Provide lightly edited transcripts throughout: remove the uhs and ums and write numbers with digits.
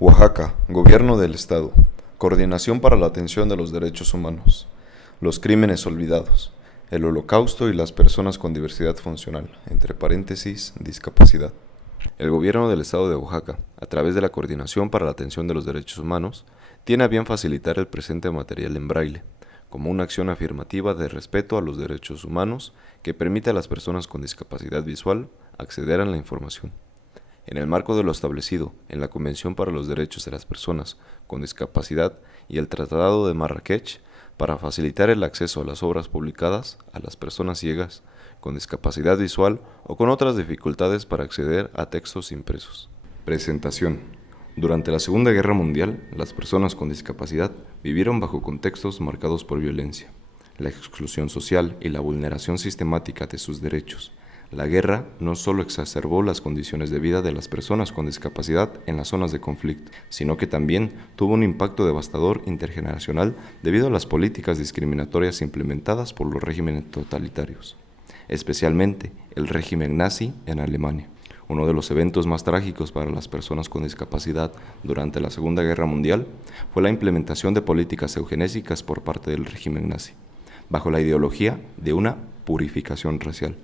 Oaxaca, Gobierno del Estado, Coordinación para la Atención de los Derechos Humanos, los crímenes olvidados, el Holocausto y las personas con diversidad funcional, entre paréntesis, discapacidad. El Gobierno del Estado de Oaxaca, a través de la Coordinación para la Atención de los Derechos Humanos, tiene a bien facilitar el presente material en braille, como una acción afirmativa de respeto a los derechos humanos que permite a las personas con discapacidad visual acceder a la información. En el marco de lo establecido en la Convención para los Derechos de las Personas con Discapacidad y el Tratado de Marrakech, para facilitar el acceso a las obras publicadas a las personas ciegas, con discapacidad visual o con otras dificultades para acceder a textos impresos. Presentación. Durante la Segunda Guerra Mundial, las personas con discapacidad vivieron bajo contextos marcados por violencia, la exclusión social y la vulneración sistemática de sus derechos. La guerra no solo exacerbó las condiciones de vida de las personas con discapacidad en las zonas de conflicto, sino que también tuvo un impacto devastador intergeneracional debido a las políticas discriminatorias implementadas por los regímenes totalitarios, especialmente el régimen nazi en Alemania. Uno de los eventos más trágicos para las personas con discapacidad durante la Segunda Guerra Mundial fue la implementación de políticas eugenésicas por parte del régimen nazi, bajo la ideología de una purificación racial.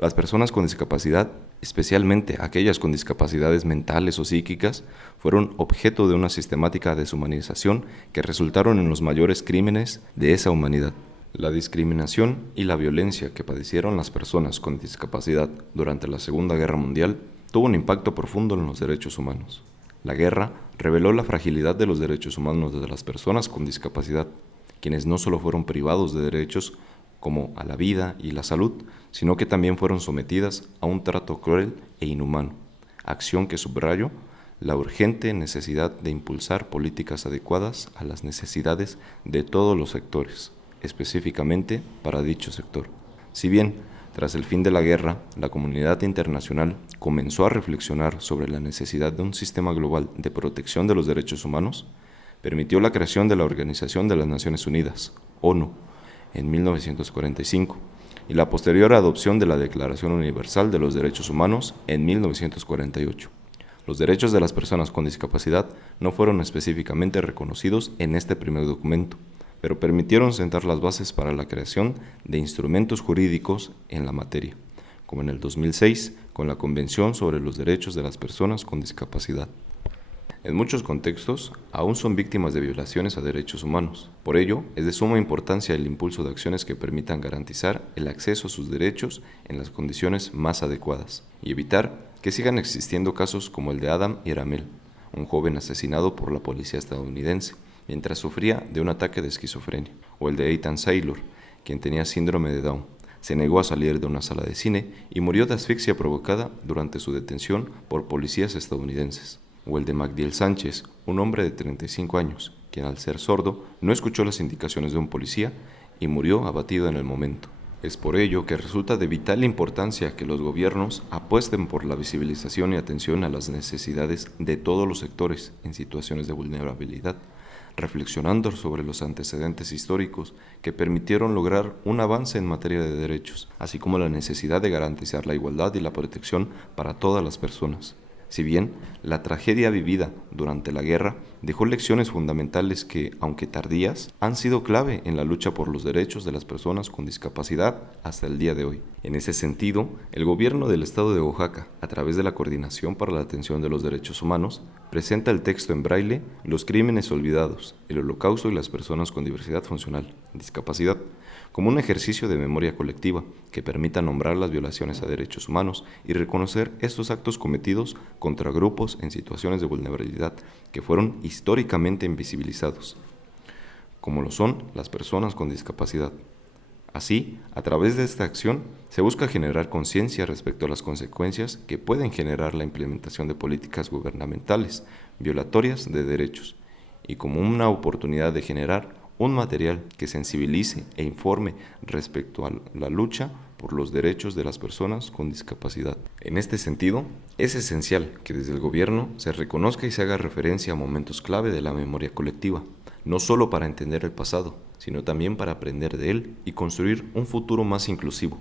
Las personas con discapacidad, especialmente aquellas con discapacidades mentales o psíquicas, fueron objeto de una sistemática deshumanización que resultaron en los mayores crímenes de esa humanidad. La discriminación y la violencia que padecieron las personas con discapacidad durante la Segunda Guerra Mundial tuvo un impacto profundo en los derechos humanos. La guerra reveló la fragilidad de los derechos humanos de las personas con discapacidad, quienes no solo fueron privados de derechos como a la vida y la salud, sino que también fueron sometidas a un trato cruel e inhumano, acción que subrayó la urgente necesidad de impulsar políticas adecuadas a las necesidades de todos los sectores, específicamente para dicho sector. Si bien, tras el fin de la guerra, la comunidad internacional comenzó a reflexionar sobre la necesidad de un sistema global de protección de los derechos humanos, permitió la creación de la Organización de las Naciones Unidas, ONU, en 1945, y la posterior adopción de la Declaración Universal de los Derechos Humanos en 1948. Los derechos de las personas con discapacidad no fueron específicamente reconocidos en este primer documento, pero permitieron sentar las bases para la creación de instrumentos jurídicos en la materia, como en el 2006 con la Convención sobre los Derechos de las Personas con Discapacidad. En muchos contextos, aún son víctimas de violaciones a derechos humanos. Por ello, es de suma importancia el impulso de acciones que permitan garantizar el acceso a sus derechos en las condiciones más adecuadas y evitar que sigan existiendo casos como el de Adam Iramel, un joven asesinado por la policía estadounidense mientras sufría de un ataque de esquizofrenia, o el de Ethan Saylor, quien tenía síndrome de Down. Se negó a salir de una sala de cine y murió de asfixia provocada durante su detención por policías estadounidenses. O el de Magdiel Sánchez, un hombre de 35 años, quien al ser sordo no escuchó las indicaciones de un policía y murió abatido en el momento. Es por ello que resulta de vital importancia que los gobiernos apuesten por la visibilización y atención a las necesidades de todos los sectores en situaciones de vulnerabilidad, reflexionando sobre los antecedentes históricos que permitieron lograr un avance en materia de derechos, así como la necesidad de garantizar la igualdad y la protección para todas las personas. Si bien la tragedia vivida durante la guerra dejó lecciones fundamentales que, aunque tardías, han sido clave en la lucha por los derechos de las personas con discapacidad hasta el día de hoy. En ese sentido, el Gobierno del Estado de Oaxaca, a través de la Coordinación para la Atención de los Derechos Humanos, presenta el texto en braille Los crímenes olvidados, el Holocausto y las personas con diversidad funcional, discapacidad, como un ejercicio de memoria colectiva que permita nombrar las violaciones a derechos humanos y reconocer estos actos cometidos contra grupos en situaciones de vulnerabilidad que fueron históricamente invisibilizados, como lo son las personas con discapacidad. Así, a través de esta acción, se busca generar conciencia respecto a las consecuencias que pueden generar la implementación de políticas gubernamentales violatorias de derechos, y como una oportunidad de generar un material que sensibilice e informe respecto a la lucha por los derechos de las personas con discapacidad. En este sentido, es esencial que desde el gobierno se reconozca y se haga referencia a momentos clave de la memoria colectiva, no solo para entender el pasado, sino también para aprender de él y construir un futuro más inclusivo,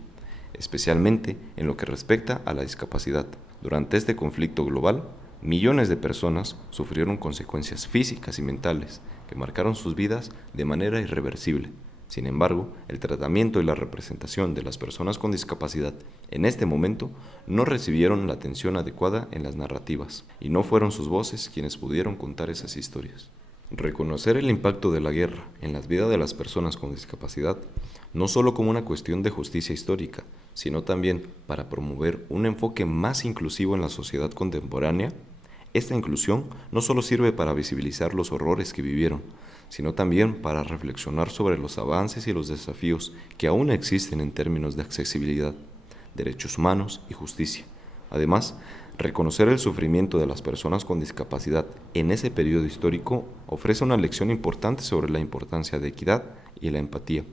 especialmente en lo que respecta a la discapacidad. Durante este conflicto global, Millones de personas sufrieron consecuencias físicas y mentales que marcaron sus vidas de manera irreversible. Sin embargo, el tratamiento y la representación de las personas con discapacidad en este momento no recibieron la atención adecuada en las narrativas, y no fueron sus voces quienes pudieron contar esas historias. Reconocer el impacto de la guerra en las vidas de las personas con discapacidad, no solo como una cuestión de justicia histórica, sino también para promover un enfoque más inclusivo en la sociedad contemporánea. Esta inclusión no solo sirve para visibilizar los horrores que vivieron, sino también para reflexionar sobre los avances y los desafíos que aún existen en términos de accesibilidad, derechos humanos y justicia. Además, reconocer el sufrimiento de las personas con discapacidad en ese periodo histórico ofrece una lección importante sobre la importancia de equidad y la empatía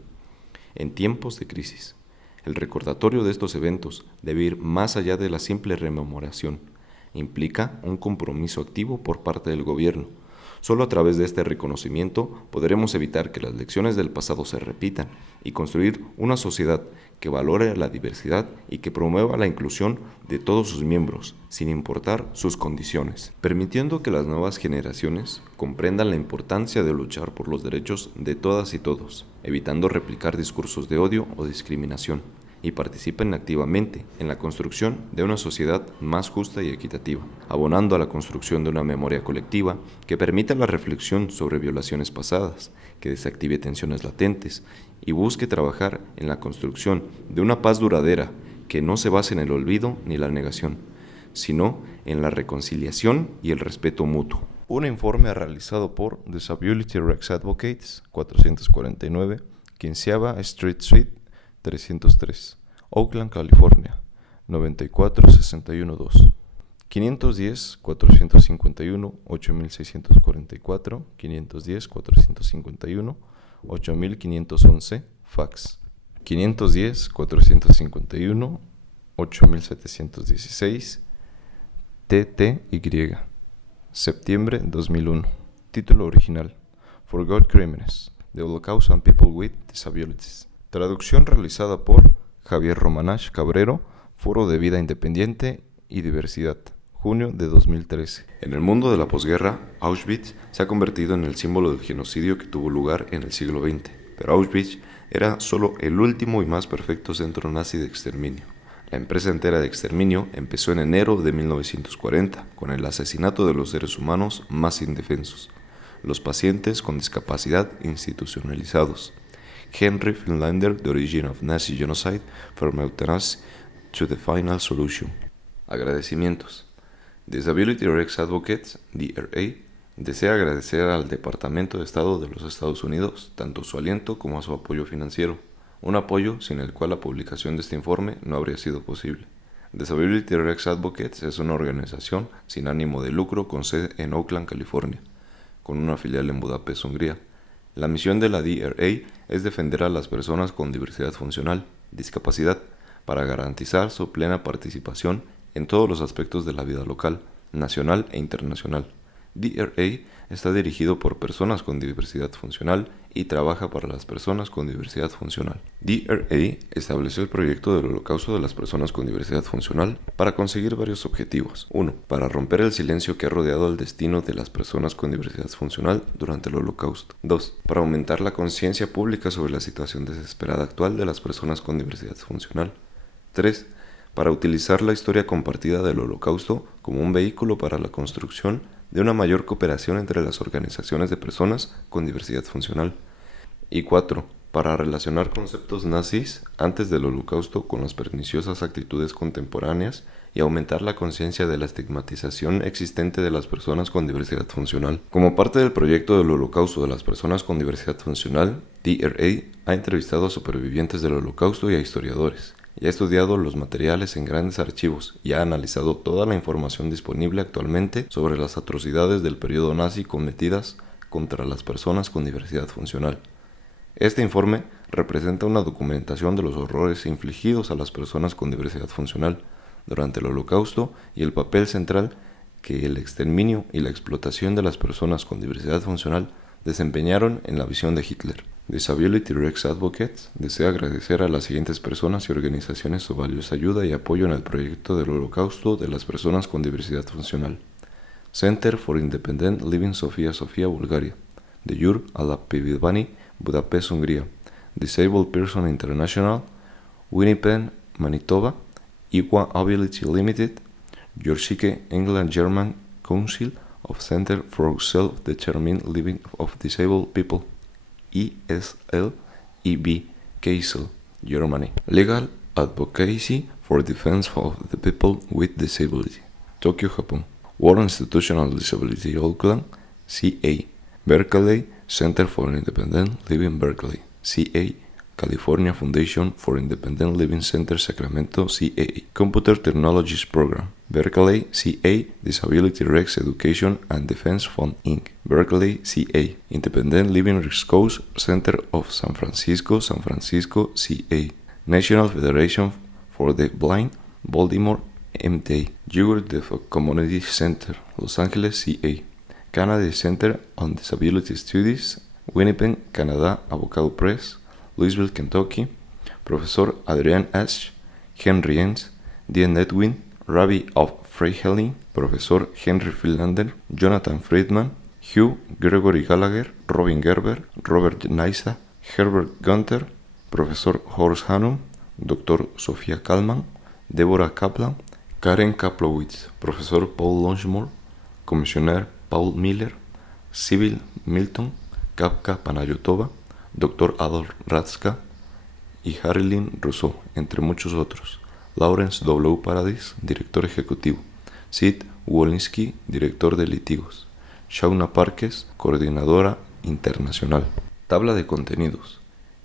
en tiempos de crisis. El recordatorio de estos eventos debe ir más allá de la simple rememoración. Implica un compromiso activo por parte del gobierno. Solo a través de este reconocimiento podremos evitar que las lecciones del pasado se repitan y construir una sociedad que valore la diversidad y que promueva la inclusión de todos sus miembros, sin importar sus condiciones, permitiendo que las nuevas generaciones comprendan la importancia de luchar por los derechos de todas y todos, evitando replicar discursos de odio o discriminación, y participen activamente en la construcción de una sociedad más justa y equitativa, abonando a la construcción de una memoria colectiva que permita la reflexión sobre violaciones pasadas, que desactive tensiones latentes y busque trabajar en la construcción de una paz duradera que no se base en el olvido ni la negación, sino en la reconciliación y el respeto mutuo. Un informe realizado por Disability Rights Advocates, 449, 15ª Street Suite, 303, Oakland, California, 94612. 510-451-8644, 510-451-8511, fax. 510-451-8716, TTY. Septiembre 2001. Título original: Forgot Crímenes, The Holocaust and People with Disabilities. Traducción realizada por Javier Romanach Cabrero, Foro de Vida Independiente y Diversidad, junio de 2013. En el mundo de la posguerra, Auschwitz se ha convertido en el símbolo del genocidio que tuvo lugar en el siglo XX, pero Auschwitz era solo el último y más perfecto centro nazi de exterminio. La empresa entera de exterminio empezó en enero de 1940, con el asesinato de los seres humanos más indefensos, los pacientes con discapacidad institucionalizados. Henry Finlander, The Origin of Nazi Genocide, From Euthanasia to the Final Solution. Agradecimientos. Disability Rights Advocates, DRA, desea agradecer al Departamento de Estado de los Estados Unidos tanto su aliento como su apoyo financiero, un apoyo sin el cual la publicación de este informe no habría sido posible. Disability Rights Advocates es una organización sin ánimo de lucro con sede en Oakland, California, con una filial en Budapest, Hungría. La misión de la DRA es defender a las personas con diversidad funcional, discapacidad, para garantizar su plena participación en todos los aspectos de la vida local, nacional e internacional. DRA está dirigido por personas con diversidad funcional y trabaja para las personas con diversidad funcional. DRA estableció el proyecto del Holocausto de las personas con diversidad funcional para conseguir varios objetivos. 1. Para romper el silencio que ha rodeado el destino de las personas con diversidad funcional durante el Holocausto. 2. Para aumentar la conciencia pública sobre la situación desesperada actual de las personas con diversidad funcional. 3. Para utilizar la historia compartida del Holocausto como un vehículo para la construcción de una mayor cooperación entre las organizaciones de personas con diversidad funcional. Y 4. Para relacionar conceptos nazis antes del Holocausto con las perniciosas actitudes contemporáneas y aumentar la conciencia de la estigmatización existente de las personas con diversidad funcional. Como parte del proyecto del Holocausto de las personas con diversidad funcional, DRA ha entrevistado a supervivientes del Holocausto y a historiadores, y ha estudiado los materiales en grandes archivos y ha analizado toda la información disponible actualmente sobre las atrocidades del periodo nazi cometidas contra las personas con diversidad funcional. Este informe representa una documentación de los horrores infligidos a las personas con diversidad funcional durante el Holocausto y el papel central que el exterminio y la explotación de las personas con diversidad funcional desempeñaron en la visión de Hitler. Disability Rights Advocates desea agradecer a las siguientes personas y organizaciones su valiosa ayuda y apoyo en el proyecto del Holocausto de las personas con diversidad funcional. Center for Independent Living Sofia Sofia, Bulgaria. De Jur Alapivani, Budapest, Hungría. Disabled Person International, Winnipeg, Manitoba. Equa Ability Limited, Yorshike, England, German Council of Center for Self-Determined Living of Disabled People, ESLEB, Kassel, Germany. Legal Advocacy for Defense of the People with Disability, Tokyo, Japón. World Institutional Disability Auckland, CA. Berkeley Center for Independent Living, Berkeley, CA. California Foundation for Independent Living Center, Sacramento, CA. Computer Technologies Program, Berkeley, CA. Disability Rights Education and Defense Fund, Inc., Berkeley, CA. Independent Living Resource Center of San Francisco, CA. National Federation for the Blind, Baltimore, MTA. Jewel Deaf Community Center, Los Angeles, CA. Canada Center on Disability Studies, Winnipeg, Canadá, Avocado Press, Louisville, Kentucky. Profesor Adrian Ash, Henry Enns, Dean Edwin, Rabbi of Freihelling, Profesor Henry Philander, Jonathan Friedman, Hugh Gregory Gallagher, Robin Gerber, Robert Nysa, Herbert Gunther, Profesor Horst Hannum, Dr. Sofia Kalman, Deborah Kaplan, Karen Kaplowitz, Profesor Paul Longmore, Comisioner Paul Miller, Sybil Milton, Kapka Panayotova, Dr. Adolf Ratzka y Harry-Lynn Rousseau, entre muchos otros. Lawrence W. Paradis, director ejecutivo. Sid Wolinski, director de litigos. Shauna Parkes, coordinadora internacional. Tabla de contenidos.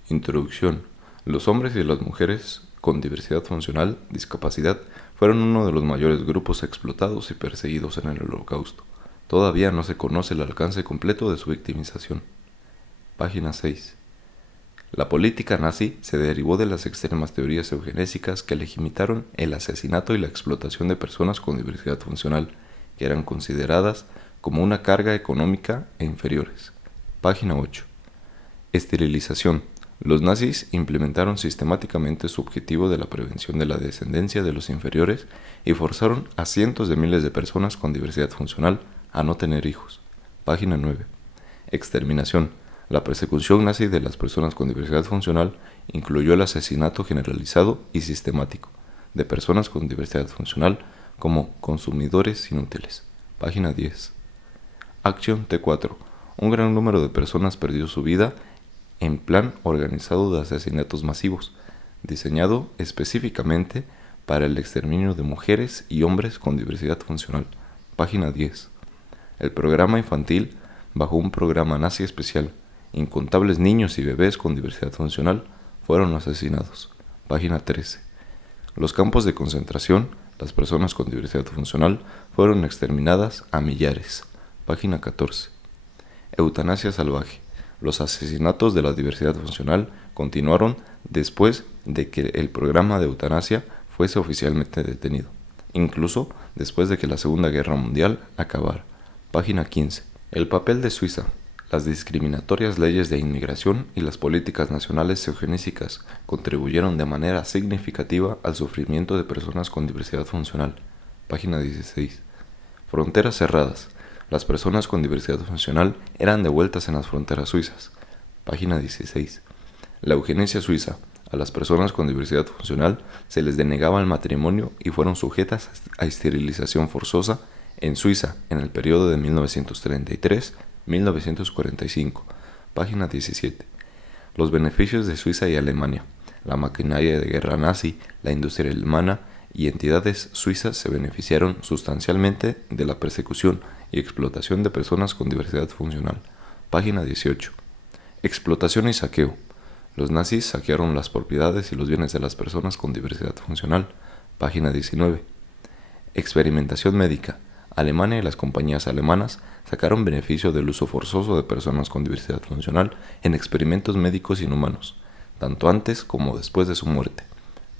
Introducción. Los hombres y las mujeres con diversidad funcional, discapacidad, fueron uno de los mayores grupos explotados y perseguidos en el Holocausto. Todavía no se conoce el alcance completo de su victimización. Página 6. La política nazi se derivó de las extremas teorías eugenésicas que legitimaron el asesinato y la explotación de personas con diversidad funcional, que eran consideradas como una carga económica e inferiores. Página 8. Esterilización. Los nazis implementaron sistemáticamente su objetivo de la prevención de la descendencia de los inferiores y forzaron a cientos de miles de personas con diversidad funcional a no tener hijos. Página 9. Exterminación. La persecución nazi de las personas con diversidad funcional incluyó el asesinato generalizado y sistemático de personas con diversidad funcional como consumidores inútiles. Página 10. Acción T4. Un gran número de personas perdió su vida en plan organizado de asesinatos masivos, diseñado específicamente para el exterminio de mujeres y hombres con diversidad funcional. Página 10. El programa infantil bajo un programa nazi especial. Incontables niños y bebés con diversidad funcional fueron asesinados. Página 13. Los campos de concentración, las personas con diversidad funcional fueron exterminadas a millares. Página 14. Eutanasia salvaje. Los asesinatos de la diversidad funcional continuaron después de que el programa de eutanasia fuese oficialmente detenido, incluso después de que la Segunda Guerra Mundial acabara. Página 15. El papel de Suiza. Las discriminatorias leyes de inmigración y las políticas nacionales eugenésicas contribuyeron de manera significativa al sufrimiento de personas con diversidad funcional. Página 16. Fronteras cerradas. Las personas con diversidad funcional eran devueltas en las fronteras suizas. Página 16. La eugenesia suiza. A las personas con diversidad funcional se les denegaba el matrimonio y fueron sujetas a esterilización forzosa en Suiza en el periodo de 1933-1945. Página 17. Los beneficios de Suiza y Alemania. La maquinaria de guerra nazi, la industria alemana y entidades suizas se beneficiaron sustancialmente de la persecución y explotación de personas con diversidad funcional. Página 18. Explotación y saqueo. Los nazis saquearon las propiedades y los bienes de las personas con diversidad funcional. Página 19. Experimentación médica. Alemania y las compañías alemanas sacaron beneficio del uso forzoso de personas con diversidad funcional en experimentos médicos inhumanos, tanto antes como después de su muerte.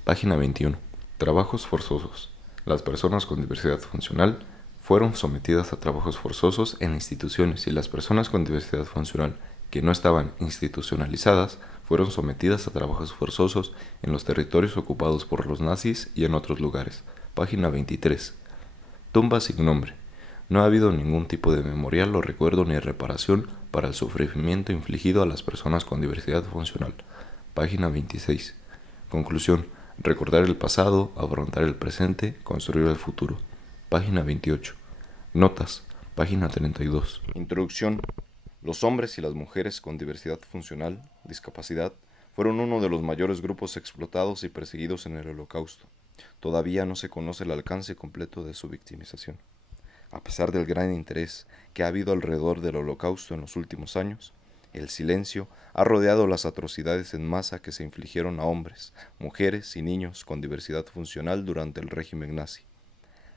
Página 21. Trabajos forzosos. Las personas con diversidad funcional fueron sometidas a trabajos forzosos en instituciones y las personas con diversidad funcional que no estaban institucionalizadas fueron sometidas a trabajos forzosos en los territorios ocupados por los nazis y en otros lugares. Página 23. Tumbas sin nombre. No ha habido ningún tipo de memorial o recuerdo ni reparación para el sufrimiento infligido a las personas con diversidad funcional. Página 26. Conclusión. Recordar el pasado, afrontar el presente, construir el futuro. Página 28. Notas. Página 32. Introducción. Los hombres y las mujeres con diversidad funcional, discapacidad, fueron uno de los mayores grupos explotados y perseguidos en el Holocausto. Todavía no se conoce el alcance completo de su victimización. A pesar del gran interés que ha habido alrededor del Holocausto en los últimos años, el silencio ha rodeado las atrocidades en masa que se infligieron a hombres, mujeres y niños con diversidad funcional durante el régimen nazi.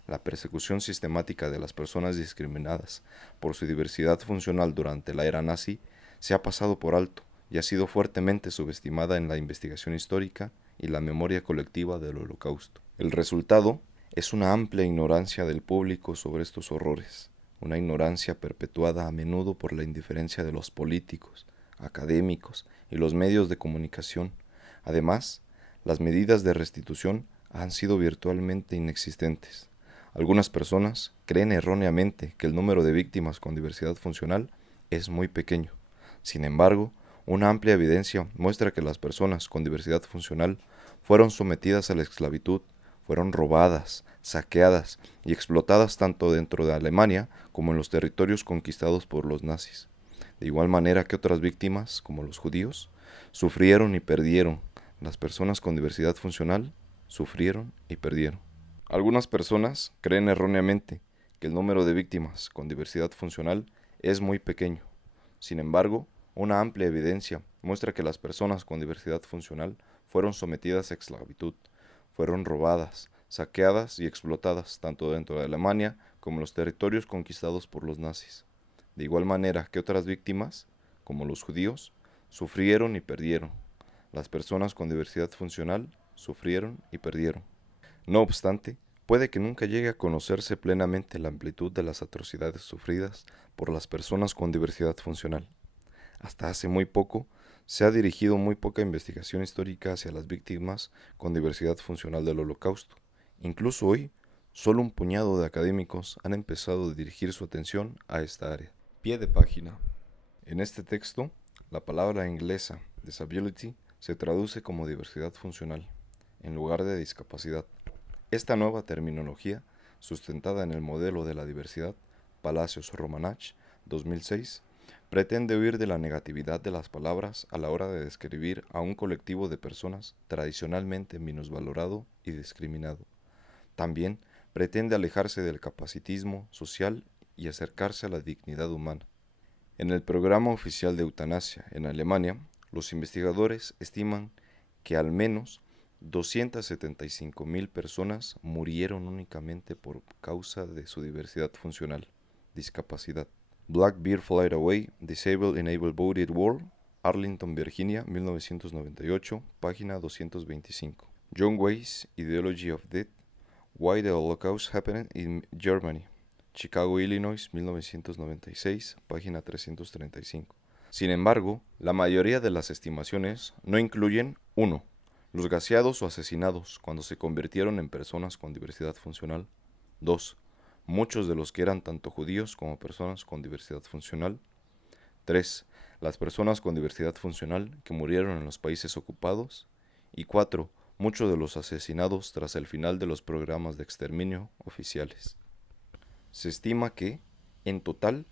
La persecución sistemática de las personas discriminadas por su diversidad funcional durante la era nazi se ha pasado por alto y ha sido fuertemente subestimada en la investigación histórica y la memoria colectiva del Holocausto. El resultado es una amplia ignorancia del público sobre estos horrores, una ignorancia perpetuada a menudo por la indiferencia de los políticos, académicos y los medios de comunicación. Además, las medidas de restitución han sido virtualmente inexistentes. Algunas personas creen erróneamente que el número de víctimas con diversidad funcional es muy pequeño. Sin embargo, una amplia evidencia muestra que las personas con diversidad funcional fueron sometidas a la esclavitud, fueron robadas, saqueadas y explotadas tanto dentro de Alemania como en los territorios conquistados por los nazis. De igual manera que otras víctimas, como los judíos, sufrieron y perdieron. Las personas con diversidad funcional sufrieron y perdieron. Algunas personas creen erróneamente que el número de víctimas con diversidad funcional es muy pequeño. Sin embargo, una amplia evidencia muestra que las personas con diversidad funcional fueron sometidas a esclavitud, fueron robadas, saqueadas y explotadas tanto dentro de Alemania como en los territorios conquistados por los nazis. De igual manera que otras víctimas, como los judíos, sufrieron y perdieron. Las personas con diversidad funcional sufrieron y perdieron. No obstante, puede que nunca llegue a conocerse plenamente la amplitud de las atrocidades sufridas por las personas con diversidad funcional. Hasta hace muy poco, se ha dirigido muy poca investigación histórica hacia las víctimas con diversidad funcional del Holocausto. Incluso hoy, solo un puñado de académicos han empezado a dirigir su atención a esta área. Pie de página. En este texto, la palabra inglesa disability se traduce como diversidad funcional, en lugar de discapacidad. Esta nueva terminología, sustentada en el modelo de la diversidad Palacios Romanach 2006, pretende huir de la negatividad de las palabras a la hora de describir a un colectivo de personas tradicionalmente minusvalorado y discriminado. También pretende alejarse del capacitismo social y acercarse a la dignidad humana. En el programa oficial de eutanasia en Alemania, los investigadores estiman que al menos 275,000 personas murieron únicamente por causa de su diversidad funcional, discapacidad. Black Bear Flight Away, Disabled in Able-Bodied World, Arlington, Virginia, 1998, página 225. John Weiss, Ideology of Death, Why the Holocaust Happened in Germany, Chicago, Illinois, 1996, página 335. Sin embargo, la mayoría de las estimaciones no incluyen 1. Los gaseados o asesinados cuando se convirtieron en personas con diversidad funcional. 2. Muchos de los que eran tanto judíos como personas con diversidad funcional. 3. Las personas con diversidad funcional que murieron en los países ocupados. Y 4. Muchos de los asesinados tras el final de los programas de exterminio oficiales. Se estima que, en total,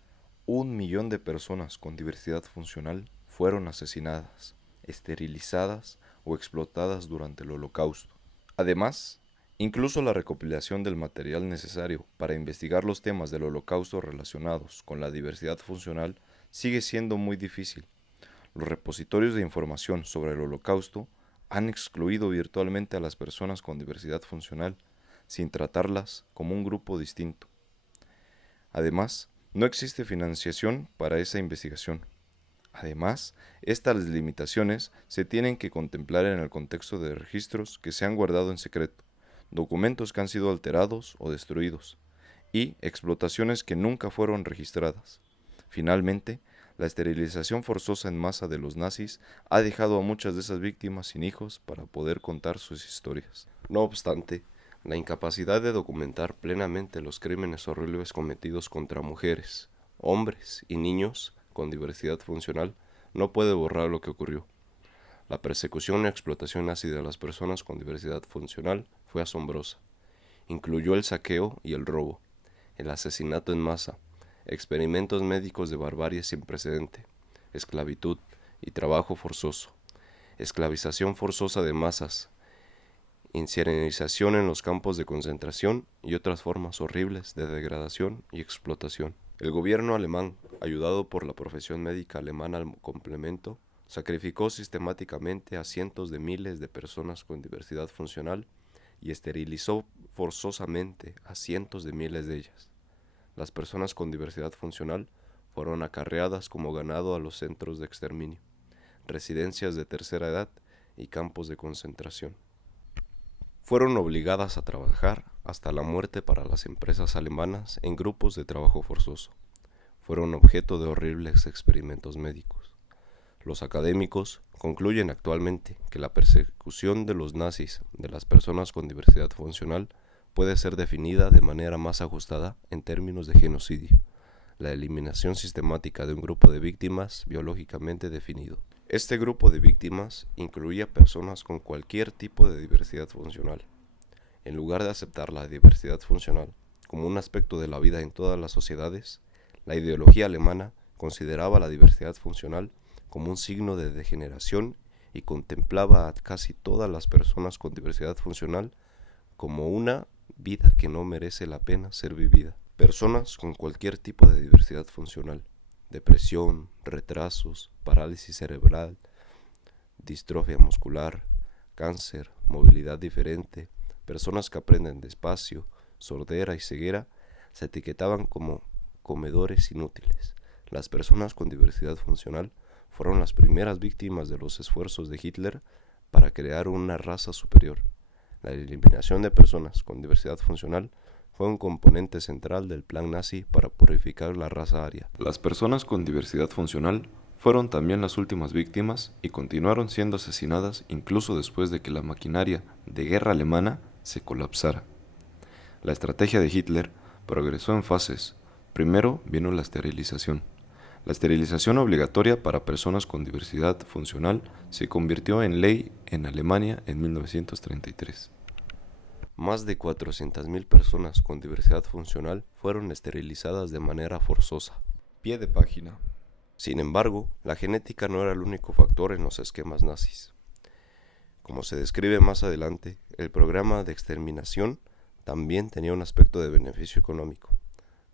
1,000,000 de personas con diversidad funcional fueron asesinadas, esterilizadas o explotadas durante el Holocausto. Además, incluso la recopilación del material necesario para investigar los temas del Holocausto relacionados con la diversidad funcional sigue siendo muy difícil. Los repositorios de información sobre el Holocausto han excluido virtualmente a las personas con diversidad funcional, sin tratarlas como un grupo distinto. Además, no existe financiación para esa investigación. Además, estas limitaciones se tienen que contemplar en el contexto de registros que se han guardado en secreto, documentos que han sido alterados o destruidos, y explotaciones que nunca fueron registradas. Finalmente, la esterilización forzosa en masa de los nazis ha dejado a muchas de esas víctimas sin hijos para poder contar sus historias. No obstante, La incapacidad de documentar plenamente los crímenes horribles cometidos contra mujeres, hombres y niños con diversidad funcional no puede borrar lo que ocurrió. La persecución y explotación nazi de las personas con diversidad funcional fue asombrosa. Incluyó el saqueo y el robo, el asesinato en masa, experimentos médicos de barbarie sin precedente, esclavitud y trabajo forzoso, esclavización forzosa de masas, incineración en los campos de concentración y otras formas horribles de degradación y explotación. El gobierno alemán, ayudado por la profesión médica alemana al complemento, sacrificó sistemáticamente a cientos de miles de personas con diversidad funcional y esterilizó forzosamente a cientos de miles de ellas. Las personas con diversidad funcional fueron acarreadas como ganado a los centros de exterminio, residencias de tercera edad y campos de concentración. Fueron obligadas a trabajar hasta la muerte para las empresas alemanas en grupos de trabajo forzoso. Fueron objeto de horribles experimentos médicos. Los académicos concluyen actualmente que la persecución de los nazis de las personas con diversidad funcional puede ser definida de manera más ajustada en términos de genocidio, la eliminación sistemática de un grupo de víctimas biológicamente definido. Este grupo de víctimas incluía personas con cualquier tipo de diversidad funcional. En lugar de aceptar la diversidad funcional como un aspecto de la vida en todas las sociedades, la ideología alemana consideraba la diversidad funcional como un signo de degeneración y contemplaba a casi todas las personas con diversidad funcional como una vida que no merece la pena ser vivida. Personas con cualquier tipo de diversidad funcional, depresión, retrasos, parálisis cerebral, distrofia muscular, cáncer, movilidad diferente, personas que aprenden despacio, sordera y ceguera, se etiquetaban como comedores inútiles. Las personas con diversidad funcional fueron las primeras víctimas de los esfuerzos de Hitler para crear una raza superior. La eliminación de personas con diversidad funcional fue un componente central del plan nazi para purificar la raza aria. Las personas con diversidad funcional fueron también las últimas víctimas y continuaron siendo asesinadas incluso después de que la maquinaria de guerra alemana se colapsara. La estrategia de Hitler progresó en fases. Primero vino la esterilización. La esterilización obligatoria para personas con diversidad funcional se convirtió en ley en Alemania en 1933. Más de 400.000 personas con diversidad funcional fueron esterilizadas de manera forzosa. Pie de página. Sin embargo, la genética no era el único factor en los esquemas nazis. Como se describe más adelante, el programa de exterminación también tenía un aspecto de beneficio económico,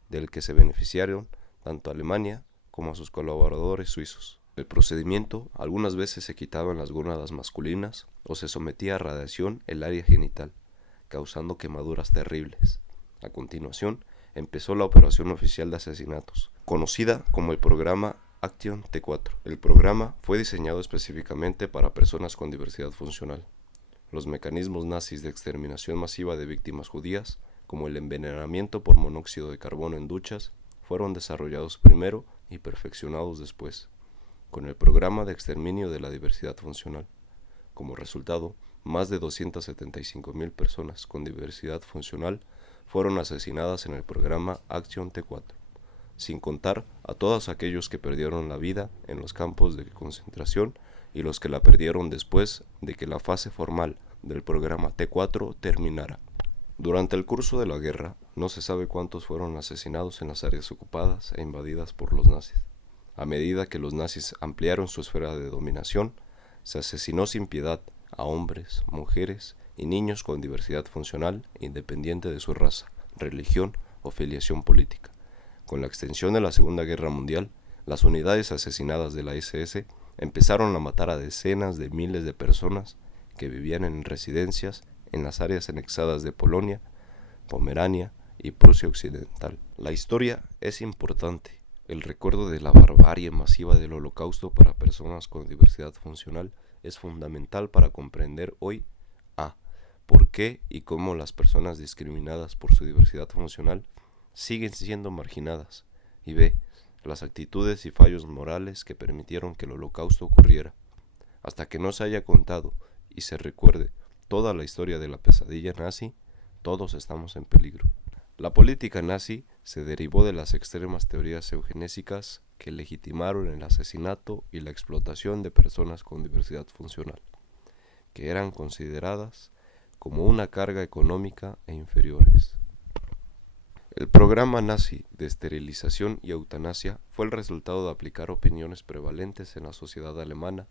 del que se beneficiaron tanto Alemania como a sus colaboradores suizos. El procedimiento algunas veces se quitaban las gónadas masculinas o se sometía a radiación el área genital, causando quemaduras terribles. A continuación, empezó la operación oficial de asesinatos, conocida como el programa Action T4. El programa fue diseñado específicamente para personas con diversidad funcional. Los mecanismos nazis de exterminación masiva de víctimas judías, como el envenenamiento por monóxido de carbono en duchas, fueron desarrollados primero y perfeccionados después, con el programa de exterminio de la diversidad funcional. Como resultado, más de 275.000 personas con diversidad funcional fueron asesinadas en el programa Action T4, sin contar a todos aquellos que perdieron la vida en los campos de concentración y los que la perdieron después de que la fase formal del programa T4 terminara. Durante el curso de la guerra, no se sabe cuántos fueron asesinados en las áreas ocupadas e invadidas por los nazis. A medida que los nazis ampliaron su esfera de dominación, se asesinó sin piedad a hombres, mujeres y niños con diversidad funcional independiente de su raza, religión o filiación política. Con la extensión de la Segunda Guerra Mundial, las unidades asesinadas de la SS empezaron a matar a decenas de miles de personas que vivían en residencias en las áreas anexadas de Polonia, Pomerania y Prusia Occidental. La historia es importante. El recuerdo de la barbarie masiva del Holocausto para personas con diversidad funcional es fundamental para comprender hoy a. por qué y cómo las personas discriminadas por su diversidad funcional siguen siendo marginadas, y b. las actitudes y fallos morales que permitieron que el Holocausto ocurriera. Hasta que no se haya contado y se recuerde toda la historia de la pesadilla nazi, Todos estamos en peligro. La política nazi se derivó de las extremas teorías eugenésicas que legitimaron el asesinato y la explotación de personas con diversidad funcional, que eran consideradas como una carga económica e inferiores. El programa nazi de esterilización y eutanasia fue el resultado de aplicar opiniones prevalentes en la sociedad alemana.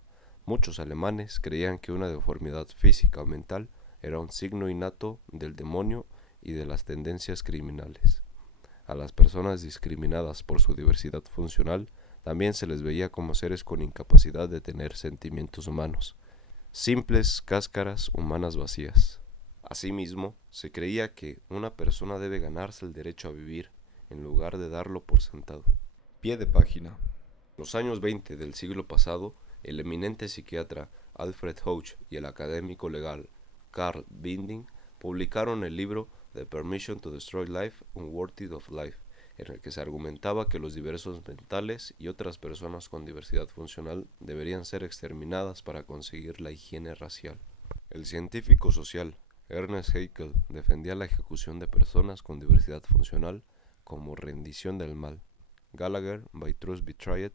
Muchos alemanes creían que una deformidad física o mental era un signo innato del demonio y de las tendencias criminales. A las personas discriminadas por su diversidad funcional también se les veía como seres con incapacidad de tener sentimientos humanos, simples cáscaras humanas vacías. Asimismo, se creía que una persona debe ganarse el derecho a vivir, en lugar de darlo por sentado. Pie de página. En los años 20 del siglo pasado, el eminente psiquiatra Alfred Hoche y el académico legal Karl Binding publicaron el libro The Permission to Destroy Life Unworthy of Life, en el que se argumentaba que los diversos mentales y otras personas con diversidad funcional deberían ser exterminadas para conseguir la higiene racial. El científico social Ernest Haeckel defendía la ejecución de personas con diversidad funcional como rendición del mal. Gallagher, By Truth Betrayed,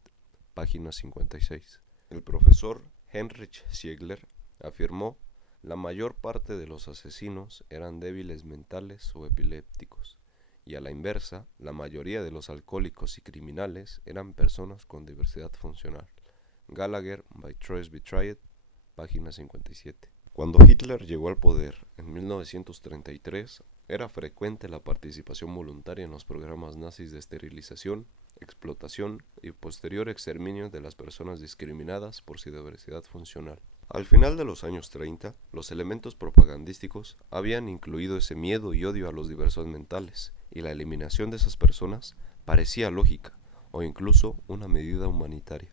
página 56. El profesor Heinrich Ziegler afirmó: la mayor parte de los asesinos eran débiles mentales o epilépticos, y a la inversa, la mayoría de los alcohólicos y criminales eran personas con diversidad funcional. Gallagher, By Truth Betrayed, página 57. Cuando Hitler llegó al poder en 1933, era frecuente la participación voluntaria en los programas nazis de esterilización, explotación y posterior exterminio de las personas discriminadas por su diversidad funcional. Al final de los años 30, los elementos propagandísticos habían incluido ese miedo y odio a los diversos mentales, y la eliminación de esas personas parecía lógica o incluso una medida humanitaria.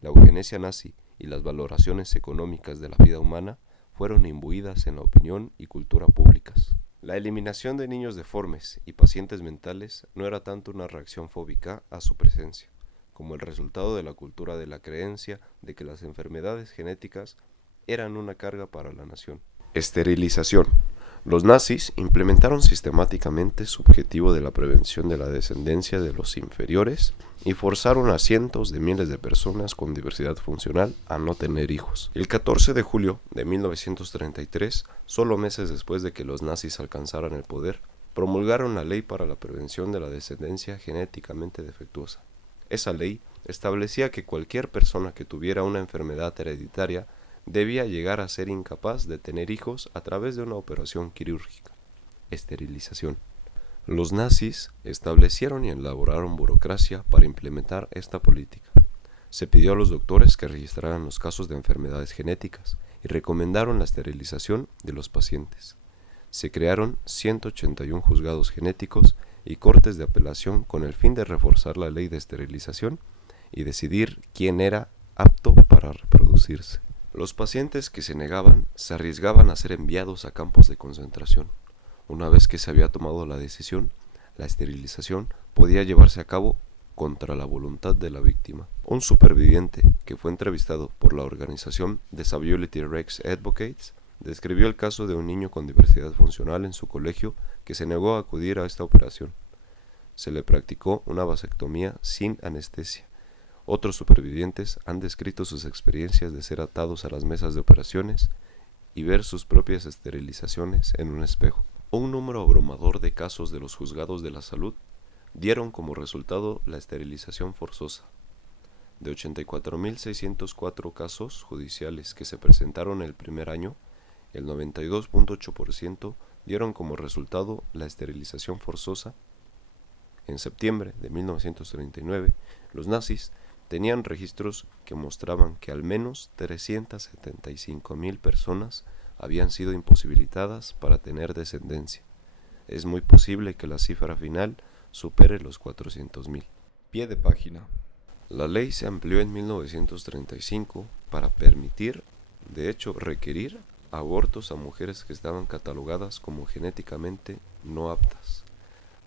La eugenesia nazi y las valoraciones económicas de la vida humana fueron imbuidas en la opinión y cultura públicas. La eliminación de niños deformes y pacientes mentales no era tanto una reacción fóbica a su presencia, como el resultado de la cultura de la creencia de que las enfermedades genéticas eran una carga para la nación. Esterilización. Los nazis implementaron sistemáticamente su objetivo de la prevención de la descendencia de los inferiores y forzaron a cientos de miles de personas con diversidad funcional a no tener hijos. El 14 de julio de 1933, solo meses después de que los nazis alcanzaran el poder, promulgaron la Ley para la Prevención de la Descendencia Genéticamente Defectuosa. Esa ley establecía que cualquier persona que tuviera una enfermedad hereditaria debía llegar a ser incapaz de tener hijos a través de una operación quirúrgica, esterilización. Los nazis establecieron y elaboraron burocracia para implementar esta política. Se pidió a los doctores que registraran los casos de enfermedades genéticas y recomendaron la esterilización de los pacientes. Se crearon 181 juzgados genéticos y cortes de apelación con el fin de reforzar la ley de esterilización y decidir quién era apto para reproducirse. Los pacientes que se negaban se arriesgaban a ser enviados a campos de concentración. Una vez que se había tomado la decisión, la esterilización podía llevarse a cabo contra la voluntad de la víctima. Un superviviente que fue entrevistado por la organización Disability Rights Advocates describió el caso de un niño con diversidad funcional en su colegio que se negó a acudir a esta operación. Se le practicó una vasectomía sin anestesia. Otros supervivientes han descrito sus experiencias de ser atados a las mesas de operaciones y ver sus propias esterilizaciones en un espejo. Un número abrumador de casos de los juzgados de la salud dieron como resultado la esterilización forzosa. De 84.604 casos judiciales que se presentaron el primer año, el 92.8% dieron como resultado la esterilización forzosa. En septiembre de 1939, los nazis tenían registros que mostraban que al menos 375.000 personas habían sido imposibilitadas para tener descendencia. Es muy posible que la cifra final supere los 400.000. Pie de página. La ley se amplió en 1935 para permitir, de hecho requerir, abortos a mujeres que estaban catalogadas como genéticamente no aptas.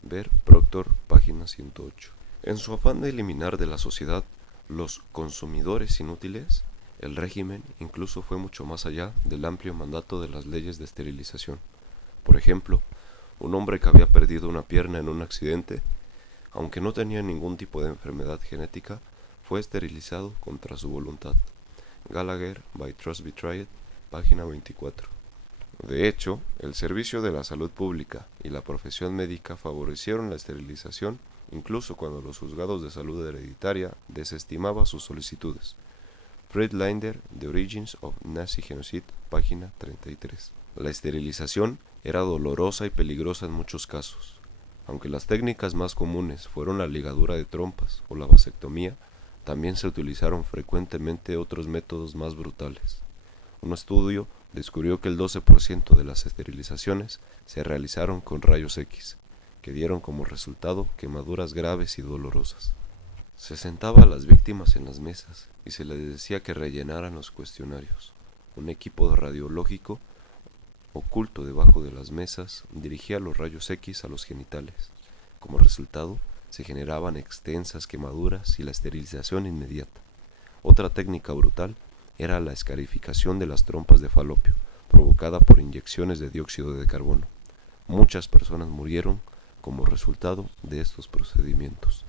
Ver Proctor, página 108. En su afán de eliminar de la sociedad los consumidores inútiles, el régimen incluso fue mucho más allá del amplio mandato de las leyes de esterilización. Por ejemplo, Un hombre que había perdido una pierna en un accidente, aunque no tenía ningún tipo de enfermedad genética, fue esterilizado contra su voluntad. Gallagher, by Trust Betrayed, página 24. De hecho, el Servicio de la Salud Pública y la profesión médica favorecieron la esterilización incluso cuando los juzgados de salud hereditaria desestimaban sus solicitudes. Friedlander, The Origins of Nazi Genocide, página 33. La esterilización era dolorosa y peligrosa en muchos casos. Aunque las técnicas más comunes fueron la ligadura de trompas o la vasectomía, también se utilizaron frecuentemente otros métodos más brutales. Un estudio descubrió que el 12% de las esterilizaciones se realizaron con rayos X, que dieron como resultado quemaduras graves y dolorosas. Se sentaba a las víctimas en las mesas y se les decía que rellenaran los cuestionarios. Un equipo radiológico oculto debajo de las mesas dirigía los rayos X a los genitales. Como resultado, se generaban extensas quemaduras y la esterilización inmediata. Otra técnica brutal era la escarificación de las trompas de falopio, provocada por inyecciones de dióxido de carbono. Muchas personas murieron como resultado de estos procedimientos.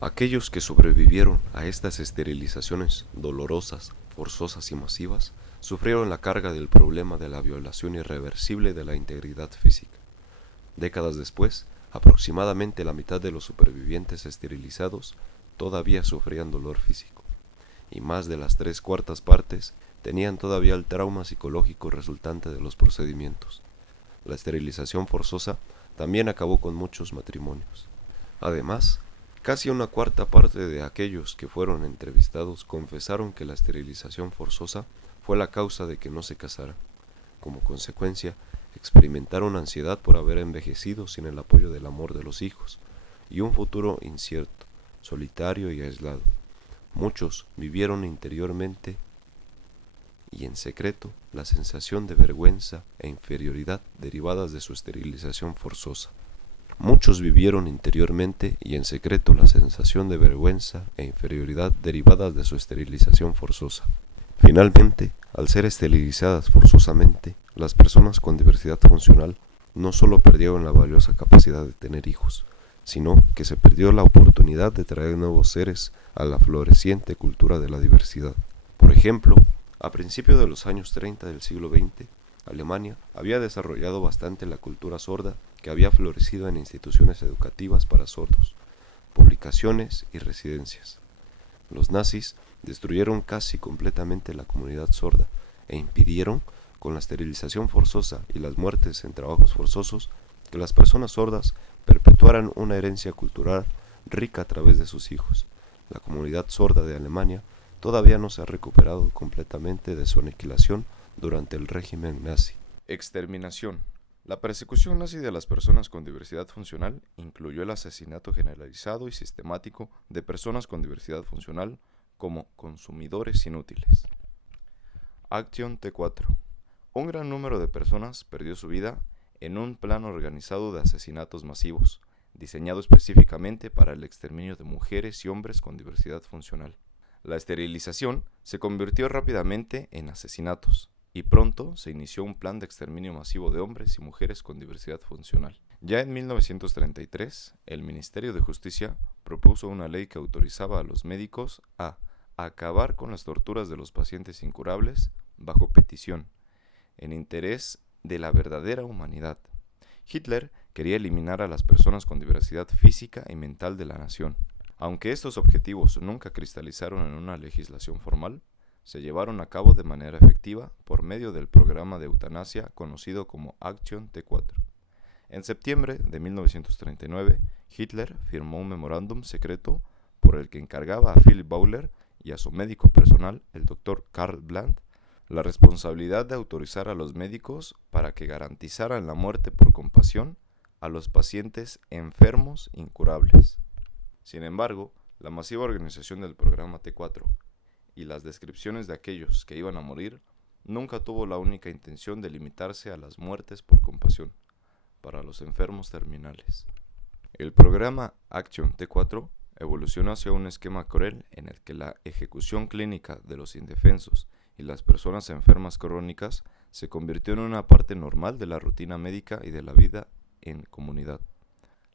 Aquellos que sobrevivieron a estas esterilizaciones dolorosas, forzosas y masivas, sufrieron la carga del problema de la violación irreversible de la integridad física. Décadas después, aproximadamente la mitad de los supervivientes esterilizados todavía sufrían dolor físico, y más de las 3/4 partes tenían todavía el trauma psicológico resultante de los procedimientos. La esterilización forzosa también acabó con muchos matrimonios. Además, casi 1/4 parte de aquellos que fueron entrevistados confesaron que la esterilización forzosa fue la causa de que no se casaran. Como consecuencia, experimentaron ansiedad por haber envejecido sin el apoyo del amor de los hijos, y un futuro incierto, solitario y aislado. Muchos vivieron interiormente y en secreto la sensación de vergüenza e inferioridad derivadas de su esterilización forzosa. Muchos vivieron interiormente y en secreto la sensación de vergüenza e inferioridad derivadas de su esterilización forzosa. Finalmente, al ser esterilizadas forzosamente, las personas con diversidad funcional no solo perdieron la valiosa capacidad de tener hijos, sino que se perdió la oportunidad de traer nuevos seres a la floreciente cultura de la diversidad. Por ejemplo, a principios de los años 30 del siglo XX, Alemania había desarrollado bastante la cultura sorda que había florecido en instituciones educativas para sordos, publicaciones y residencias. Los nazis destruyeron casi completamente la comunidad sorda e impidieron, con la esterilización forzosa y las muertes en trabajos forzosos, que las personas sordas perpetuaran una herencia cultural rica a través de sus hijos. La comunidad sorda de Alemania todavía no se ha recuperado completamente de su aniquilación durante el régimen nazi. Exterminación. La persecución nazi de las personas con diversidad funcional incluyó el asesinato generalizado y sistemático de personas con diversidad funcional como consumidores inútiles. Action T4. Un gran número de personas perdió su vida en un plan organizado de asesinatos masivos, diseñado específicamente para el exterminio de mujeres y hombres con diversidad funcional. La esterilización se convirtió rápidamente en asesinatos, y pronto se inició un plan de exterminio masivo de hombres y mujeres con diversidad funcional. Ya en 1933, el Ministerio de Justicia propuso una ley que autorizaba a los médicos a acabar con las torturas de los pacientes incurables bajo petición, en interés de la verdadera humanidad. Hitler quería eliminar a las personas con diversidad física y mental de la nación. Aunque estos objetivos nunca cristalizaron en una legislación formal, se llevaron a cabo de manera efectiva por medio del programa de eutanasia conocido como Action T4. En septiembre de 1939, Hitler firmó un memorándum secreto por el que encargaba a Philip Bowler y a su médico personal, el Dr. Karl Bland, la responsabilidad de autorizar a los médicos para que garantizaran la muerte por compasión a los pacientes enfermos incurables. Sin embargo, la masiva organización del programa T4 y las descripciones de aquellos que iban a morir nunca tuvo la única intención de limitarse a las muertes por compasión para los enfermos terminales. El programa Action T4 evolucionó hacia un esquema cruel en el que la ejecución clínica de los indefensos y las personas enfermas crónicas se convirtió en una parte normal de la rutina médica y de la vida en comunidad.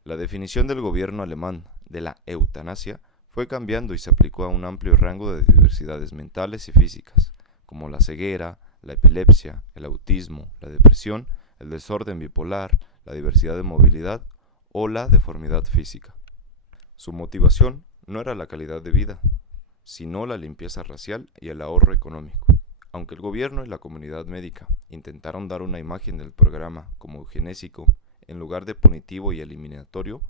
La definición del gobierno alemán de la eutanasia fue cambiando y se aplicó a un amplio rango de diversidades mentales y físicas, como la ceguera, la epilepsia, el autismo, la depresión, el desorden bipolar, la diversidad de movilidad o la deformidad física. Su motivación no era la calidad de vida, sino la limpieza racial y el ahorro económico. Aunque el gobierno y la comunidad médica intentaron dar una imagen del programa como eugenésico en lugar de punitivo y eliminatorio,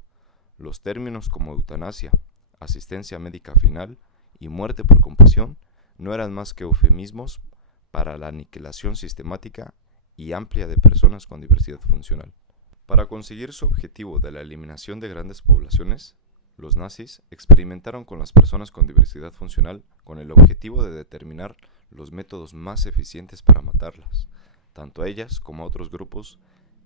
los términos como eutanasia, asistencia médica final y muerte por compasión no eran más que eufemismos para la aniquilación sistemática y amplia de personas con diversidad funcional. Para conseguir su objetivo de la eliminación de grandes poblaciones, los nazis experimentaron con las personas con diversidad funcional con el objetivo de determinar los métodos más eficientes para matarlas, tanto a ellas como a otros grupos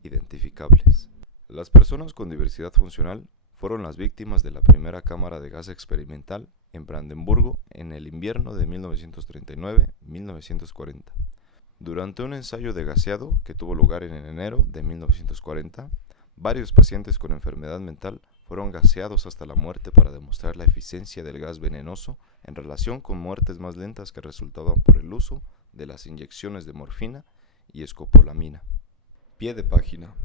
identificables. Las personas con diversidad funcional fueron las víctimas de la primera cámara de gas experimental en Brandenburgo en el invierno de 1939-1940. Durante un ensayo de gaseado que tuvo lugar en enero de 1940, varios pacientes con enfermedad mental fueron gaseados hasta la muerte para demostrar la eficiencia del gas venenoso en relación con muertes más lentas que resultaban por el uso de las inyecciones de morfina y escopolamina. Pie de página.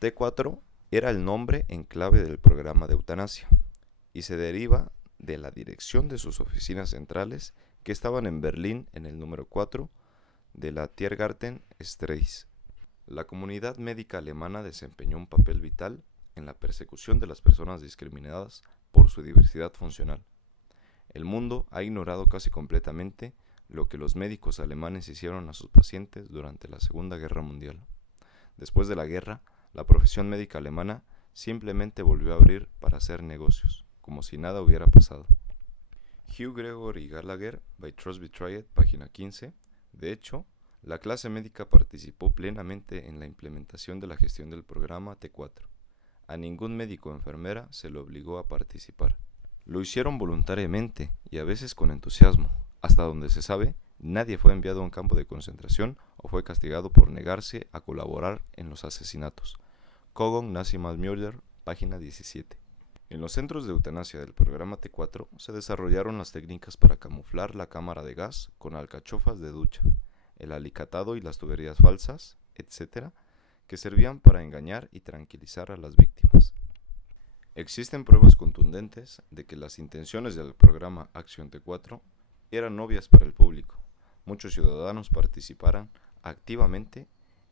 T4 era el nombre en clave del programa de eutanasia y se deriva de la dirección de sus oficinas centrales que estaban en Berlín en el número 4 de la Tiergartenstraße. La comunidad médica alemana desempeñó un papel vital en la persecución de las personas discriminadas por su diversidad funcional. El mundo ha ignorado casi completamente lo que los médicos alemanes hicieron a sus pacientes durante la Segunda Guerra Mundial. Después de la guerra, la profesión médica alemana simplemente volvió a abrir para hacer negocios, como si nada hubiera pasado. Hugh Gregory Gallagher, by Trusby Triad, página 15. De hecho, la clase médica participó plenamente en la implementación de la gestión del programa T4. A ningún médico o enfermera se le obligó a participar. Lo hicieron voluntariamente y a veces con entusiasmo. Hasta donde se sabe, nadie fue enviado a un campo de concentración o fue castigado por negarse a colaborar en los asesinatos. Kogon Nazimal Müller, página 17. En los centros de eutanasia del programa T4 se desarrollaron las técnicas para camuflar la cámara de gas con alcachofas de ducha, el alicatado y las tuberías falsas, etc., que servían para engañar y tranquilizar a las víctimas. Existen pruebas contundentes de que las intenciones del programa Acción T4 eran obvias para el público. Muchos ciudadanos participaron activamente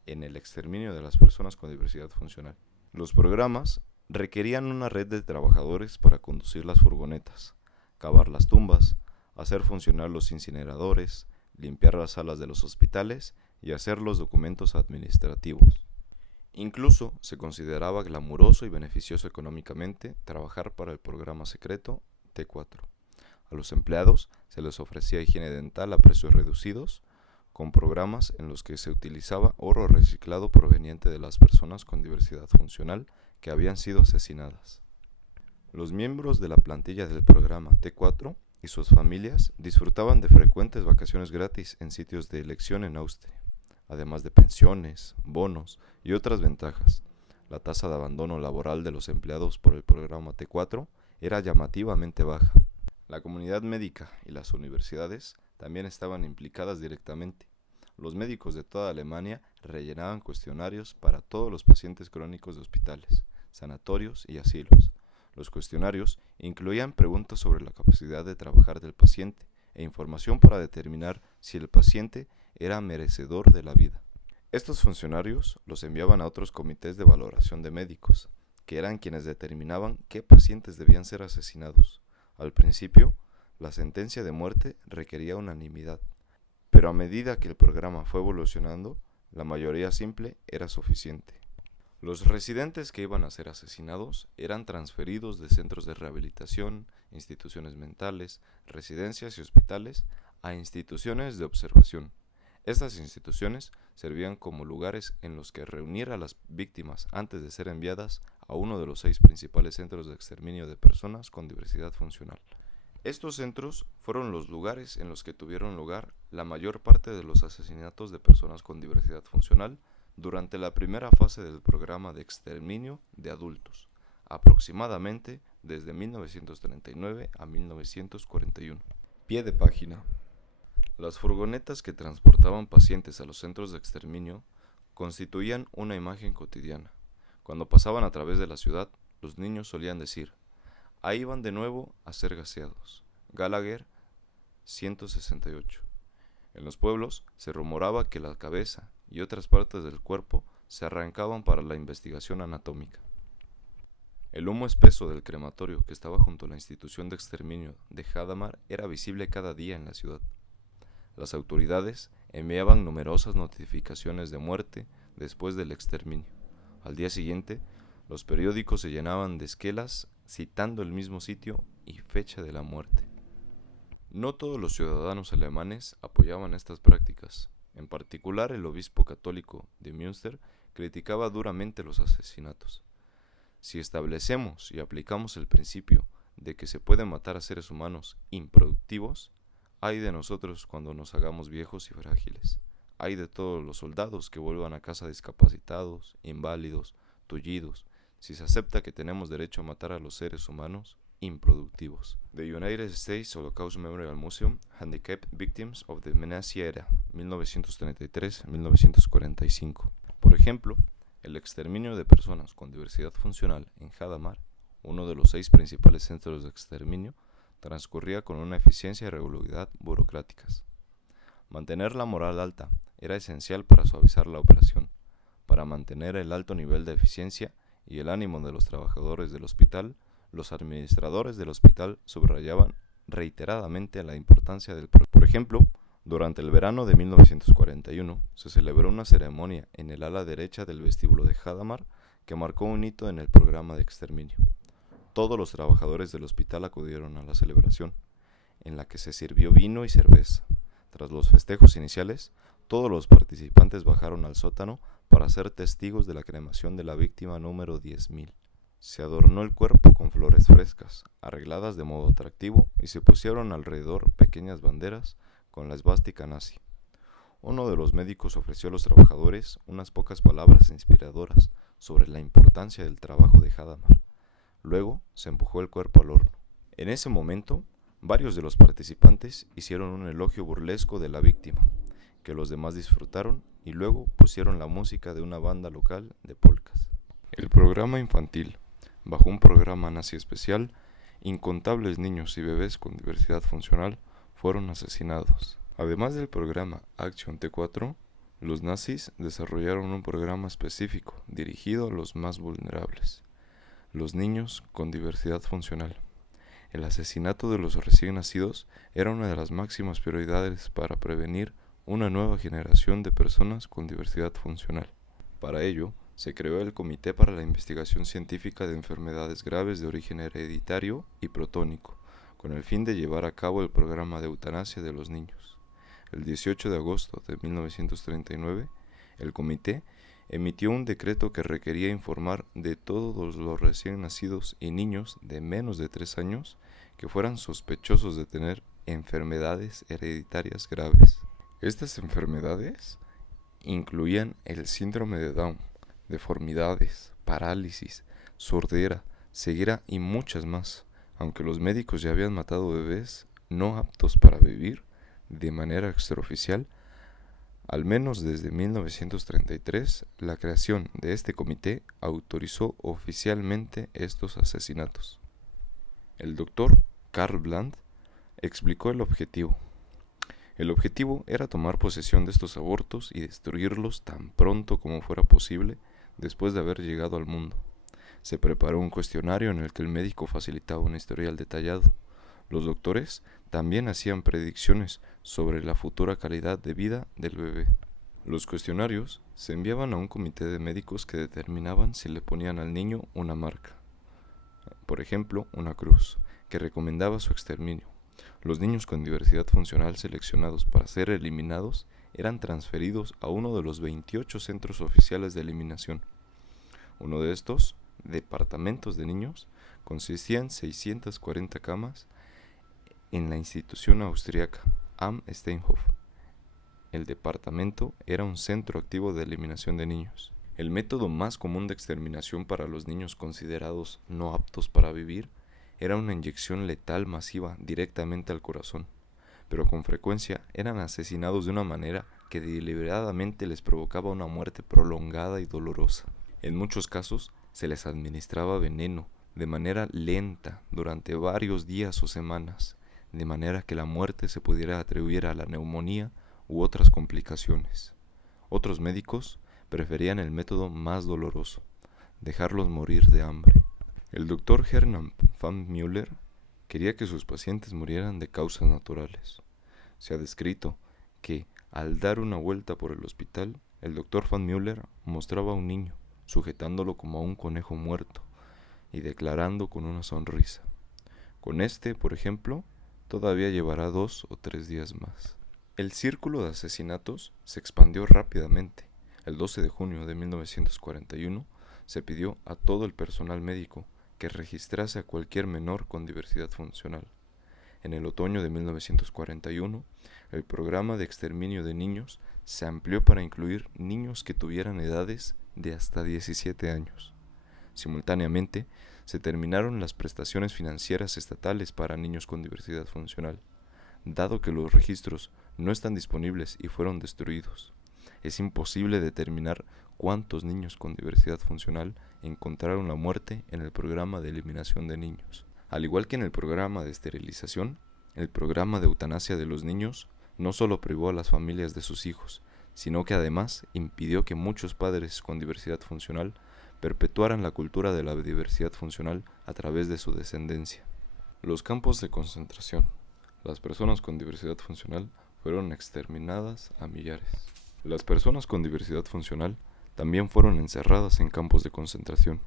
en el exterminio de las personas con diversidad funcional. Los programas requerían una red de trabajadores para conducir las furgonetas, cavar las tumbas, hacer funcionar los incineradores, limpiar las salas de los hospitales y hacer los documentos administrativos. Incluso se consideraba glamuroso y beneficioso económicamente trabajar para el programa secreto T4. A los empleados se les ofrecía higiene dental a precios reducidos, con programas en los que se utilizaba oro reciclado proveniente de las personas con diversidad funcional que habían sido asesinadas. Los miembros de la plantilla del programa T4 y sus familias disfrutaban de frecuentes vacaciones gratis en sitios de elección en Austria, además de pensiones, bonos y otras ventajas. La tasa de abandono laboral de los empleados por el programa T4 era llamativamente baja. La comunidad médica y las universidades también estaban implicadas directamente. Los médicos de toda Alemania rellenaban cuestionarios para todos los pacientes crónicos de hospitales, sanatorios y asilos. Los cuestionarios incluían preguntas sobre la capacidad de trabajar del paciente e información para determinar si el paciente era merecedor de la vida. Estos funcionarios los enviaban a otros comités de valoración de médicos, que eran quienes determinaban qué pacientes debían ser asesinados. Al principio, la sentencia de muerte requería unanimidad, pero a medida que el programa fue evolucionando, la mayoría simple era suficiente. Los residentes que iban a ser asesinados eran transferidos de centros de rehabilitación, instituciones mentales, residencias y hospitales a instituciones de observación. Estas instituciones servían como lugares en los que reunir a las víctimas antes de ser enviadas a uno de los 6 principales centros de exterminio de personas con diversidad funcional. Estos centros fueron los lugares en los que tuvieron lugar la mayor parte de los asesinatos de personas con diversidad funcional durante la primera fase del programa de exterminio de adultos, aproximadamente desde 1939 a 1941. Pie de página. Las furgonetas que transportaban pacientes a los centros de exterminio constituían una imagen cotidiana. Cuando pasaban a través de la ciudad, los niños solían decir: ahí van de nuevo a ser gaseados. Gallagher, 168. En los pueblos se rumoraba que la cabeza y otras partes del cuerpo se arrancaban para la investigación anatómica. El humo espeso del crematorio que estaba junto a la institución de exterminio de Hadamar era visible cada día en la ciudad. Las autoridades enviaban numerosas notificaciones de muerte después del exterminio. Al día siguiente, los periódicos se llenaban de esquelas citando el mismo sitio y fecha de la muerte. No todos los ciudadanos alemanes apoyaban estas prácticas. En particular, el obispo católico de Münster criticaba duramente los asesinatos. Si establecemos y aplicamos el principio de que se puede matar a seres humanos improductivos, ay de nosotros cuando nos hagamos viejos y frágiles. Ay de todos los soldados que vuelvan a casa discapacitados, inválidos, tullidos, si se acepta que tenemos derecho a matar a los seres humanos improductivos. The United States Holocaust Memorial Museum, Handicapped Victims of the Nazi Era, 1933-1945. Por ejemplo, el exterminio de personas con diversidad funcional en Hadamar, uno de los 6 principales centros de exterminio, transcurría con una eficiencia y regularidad burocráticas. Mantener la moral alta era esencial para suavizar la operación. Para mantener el alto nivel de eficiencia y el ánimo de los trabajadores del hospital, los administradores del hospital subrayaban reiteradamente la importancia del proyecto. Por ejemplo, durante el verano de 1941 se celebró una ceremonia en el ala derecha del vestíbulo de Hadamar que marcó un hito en el programa de exterminio. Todos los trabajadores del hospital acudieron a la celebración, en la que se sirvió vino y cerveza. Tras los festejos iniciales, todos los participantes bajaron al sótano para ser testigos de la cremación de la víctima número 10.000. Se adornó el cuerpo con flores frescas, arregladas de modo atractivo, y se pusieron alrededor pequeñas banderas con la esvástica nazi. Uno de los médicos ofreció a los trabajadores unas pocas palabras inspiradoras sobre la importancia del trabajo de Hadamar. Luego se empujó el cuerpo al horno. En ese momento, varios de los participantes hicieron un elogio burlesco de la víctima, que los demás disfrutaron, y luego pusieron la música de una banda local de polcas. El programa infantil. Bajo un programa nazi especial, incontables niños y bebés con diversidad funcional fueron asesinados. Además del programa Action T4, los nazis desarrollaron un programa específico dirigido a los más vulnerables, los niños con diversidad funcional. El asesinato de los recién nacidos era una de las máximas prioridades para prevenir una nueva generación de personas con diversidad funcional. Para ello, se creó el Comité para la Investigación Científica de Enfermedades Graves de Origen Hereditario y Protónico, con el fin de llevar a cabo el programa de eutanasia de los niños. El 18 de agosto de 1939, el comité emitió un decreto que requería informar de todos los recién nacidos y niños de menos de 3 años que fueran sospechosos de tener enfermedades hereditarias graves. Estas enfermedades incluían el síndrome de Down, deformidades, parálisis, sordera, ceguera y muchas más, aunque los médicos ya habían matado bebés no aptos para vivir de manera extraoficial. Al menos desde 1933, la creación de este comité autorizó oficialmente estos asesinatos. El doctor Karl Bland explicó el objetivo. El objetivo era tomar posesión de estos abortos y destruirlos tan pronto como fuera posible después de haber llegado al mundo. Se preparó un cuestionario en el que el médico facilitaba un historial detallado. Los doctores también hacían predicciones sobre la futura calidad de vida del bebé. Los cuestionarios se enviaban a un comité de médicos que determinaban si le ponían al niño una marca, por ejemplo, una cruz, que recomendaba su exterminio. Los niños con diversidad funcional seleccionados para ser eliminados eran transferidos a uno de los 28 centros oficiales de eliminación. Uno de estos, departamentos de niños, consistía en 640 camas en la institución austríaca Am Steinhof. el departamento era un centro activo de eliminación de niños. El método más común de exterminación para los niños considerados no aptos para vivir era una inyección letal masiva directamente al corazón, pero con frecuencia eran asesinados de una manera que deliberadamente les provocaba una muerte prolongada y dolorosa. En muchos casos se les administraba veneno de manera lenta durante varios días o semanas, de manera que la muerte se pudiera atribuir a la neumonía u otras complicaciones. Otros médicos preferían el método más doloroso, dejarlos morir de hambre. El doctor Hermann von Müller quería que sus pacientes murieran de causas naturales. Se ha descrito que, al dar una vuelta por el hospital, el doctor von Müller mostraba a un niño, sujetándolo como a un conejo muerto y declarando con una sonrisa: con este, por ejemplo, todavía llevará 2 o 3 días más. El círculo de asesinatos se expandió rápidamente. El 12 de junio de 1941 se pidió a todo el personal médico que registrase a cualquier menor con diversidad funcional. En el otoño de 1941, el programa de exterminio de niños se amplió para incluir niños que tuvieran edades de hasta 17 años. Simultáneamente, se terminaron las prestaciones financieras estatales para niños con diversidad funcional. Dado que los registros no están disponibles y fueron destruidos, es imposible determinar cuántos niños con diversidad funcional encontraron la muerte en el programa de eliminación de niños. Al igual que en el programa de esterilización, el programa de eutanasia de los niños no solo privó a las familias de sus hijos, sino que además impidió que muchos padres con diversidad funcional perpetuaran la cultura de la diversidad funcional a través de su descendencia. Los campos de concentración. Las personas con diversidad funcional fueron exterminadas a millares. Las personas con diversidad funcional también fueron encerradas en campos de concentración.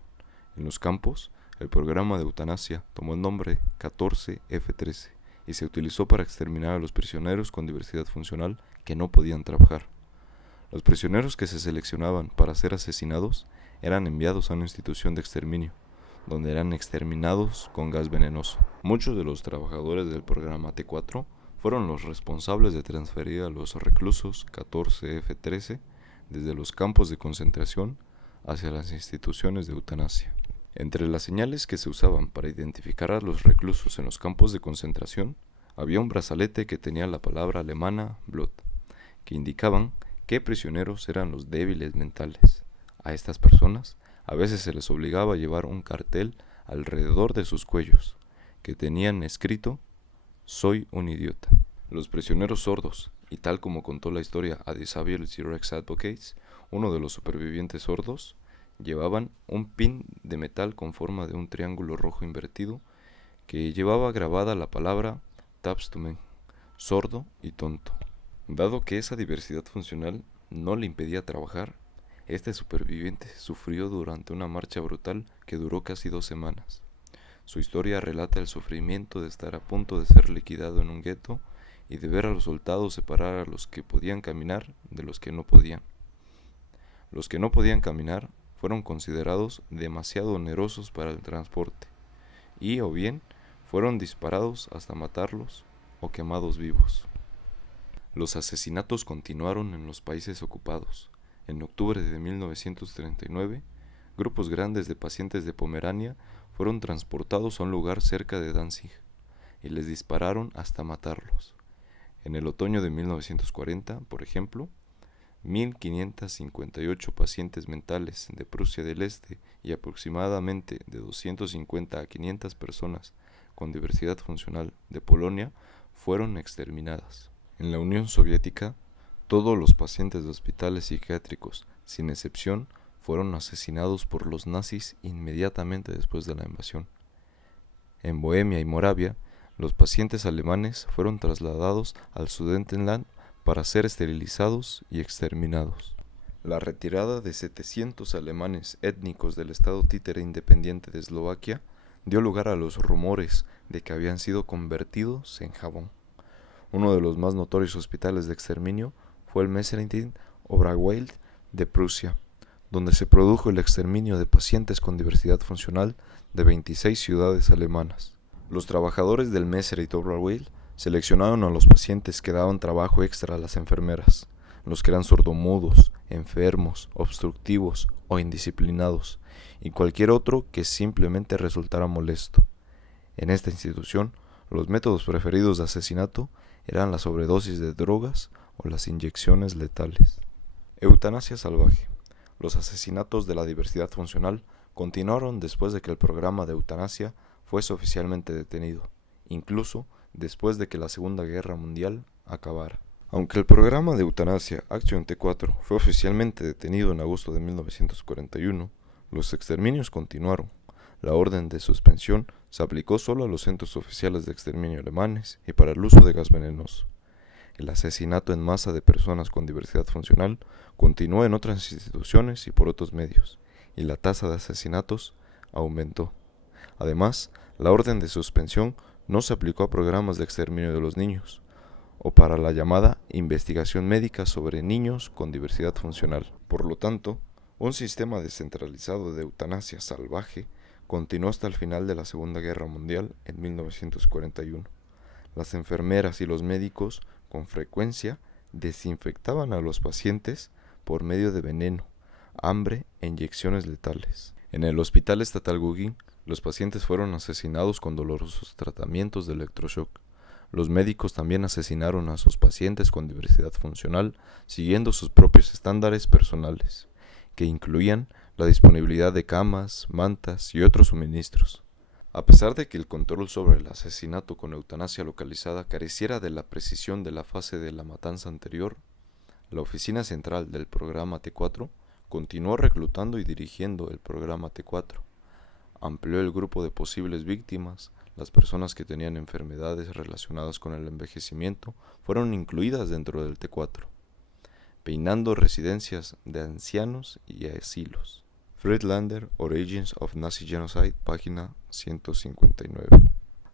En los campos, el programa de eutanasia tomó el nombre 14F13 y se utilizó para exterminar a los prisioneros con diversidad funcional que no podían trabajar. Los prisioneros que se seleccionaban para ser asesinados eran enviados a una institución de exterminio, donde eran exterminados con gas venenoso. Muchos de los trabajadores del programa T4 fueron los responsables de transferir a los reclusos 14F13 desde los campos de concentración hacia las instituciones de eutanasia. Entre las señales que se usaban para identificar a los reclusos en los campos de concentración, había un brazalete que tenía la palabra alemana Blut, que indicaban qué prisioneros eran los débiles mentales. A estas personas a veces se les obligaba a llevar un cartel alrededor de sus cuellos, que tenían escrito: «Soy un idiota». Los prisioneros sordos, y tal como contó la historia a Disability Rights Advocates, uno de los supervivientes sordos, llevaban un pin de metal con forma de un triángulo rojo invertido que llevaba grabada la palabra Taubstumme, sordo y tonto. Dado que esa diversidad funcional no le impedía trabajar, este superviviente sufrió durante una marcha brutal que duró casi 2 semanas. Su historia relata el sufrimiento de estar a punto de ser liquidado en un gueto y de ver a los soldados separar a los que podían caminar de los que no podían. Los que no podían caminar fueron considerados demasiado onerosos para el transporte y o bien fueron disparados hasta matarlos o quemados vivos. Los asesinatos continuaron en los países ocupados. En octubre de 1939, grupos grandes de pacientes de Pomerania fueron transportados a un lugar cerca de Danzig y les dispararon hasta matarlos. En el otoño de 1940, por ejemplo, 1.558 pacientes mentales de Prusia del Este y aproximadamente de 250 a 500 personas con diversidad funcional de Polonia fueron exterminadas. En la Unión Soviética, todos los pacientes de hospitales psiquiátricos, sin excepción, fueron asesinados por los nazis inmediatamente después de la invasión. En Bohemia y Moravia, los pacientes alemanes fueron trasladados al Sudetenland para ser esterilizados y exterminados. La retirada de 700 alemanes étnicos del estado títere independiente de Eslovaquia dio lugar a los rumores de que habían sido convertidos en jabón. Uno de los más notorios hospitales de exterminio fue el Messerschmitt Oberwald de Prusia, donde se produjo el exterminio de pacientes con diversidad funcional de 26 ciudades alemanas. Los trabajadores del Messerschmitt Oberwald seleccionaron a los pacientes que daban trabajo extra a las enfermeras. los que eran sordomudos, enfermos, obstructivos o indisciplinados, y cualquier otro que simplemente resultara molesto. En esta institución, los métodos preferidos de asesinato eran la sobredosis de drogas o las inyecciones letales. Eutanasia salvaje. Los asesinatos de la diversidad funcional continuaron después de que el programa de eutanasia fuese oficialmente detenido, incluso después de que la Segunda Guerra Mundial acabara. Aunque el programa de eutanasia Action T4 fue oficialmente detenido en agosto de 1941, los exterminios continuaron. La orden de suspensión se aplicó solo a los centros oficiales de exterminio alemanes y para el uso de gas venenoso. El asesinato en masa de personas con diversidad funcional continuó en otras instituciones y por otros medios, y la tasa de asesinatos aumentó. Además, la orden de suspensión no se aplicó a programas de exterminio de los niños, o para la llamada investigación médica sobre niños con diversidad funcional. Por lo tanto, un sistema descentralizado de eutanasia salvaje continuó hasta el final de la Segunda Guerra Mundial en 1941. Las enfermeras y los médicos con frecuencia desinfectaban a los pacientes por medio de veneno, hambre e inyecciones letales. En el Hospital Estatal Guggenheim, los pacientes fueron asesinados con dolorosos tratamientos de electroshock. Los médicos también asesinaron a sus pacientes con diversidad funcional siguiendo sus propios estándares personales, que incluían la disponibilidad de camas, mantas y otros suministros. A pesar de que el control sobre el asesinato con eutanasia localizada careciera de la precisión de la fase de la matanza anterior, la oficina central del programa T4 continuó reclutando y dirigiendo el programa T4. Amplió el grupo de posibles víctimas. Las personas que tenían enfermedades relacionadas con el envejecimiento fueron incluidas dentro del T4, peinando residencias de ancianos y asilos. Friedlander, Origins of Nazi Genocide, página 159.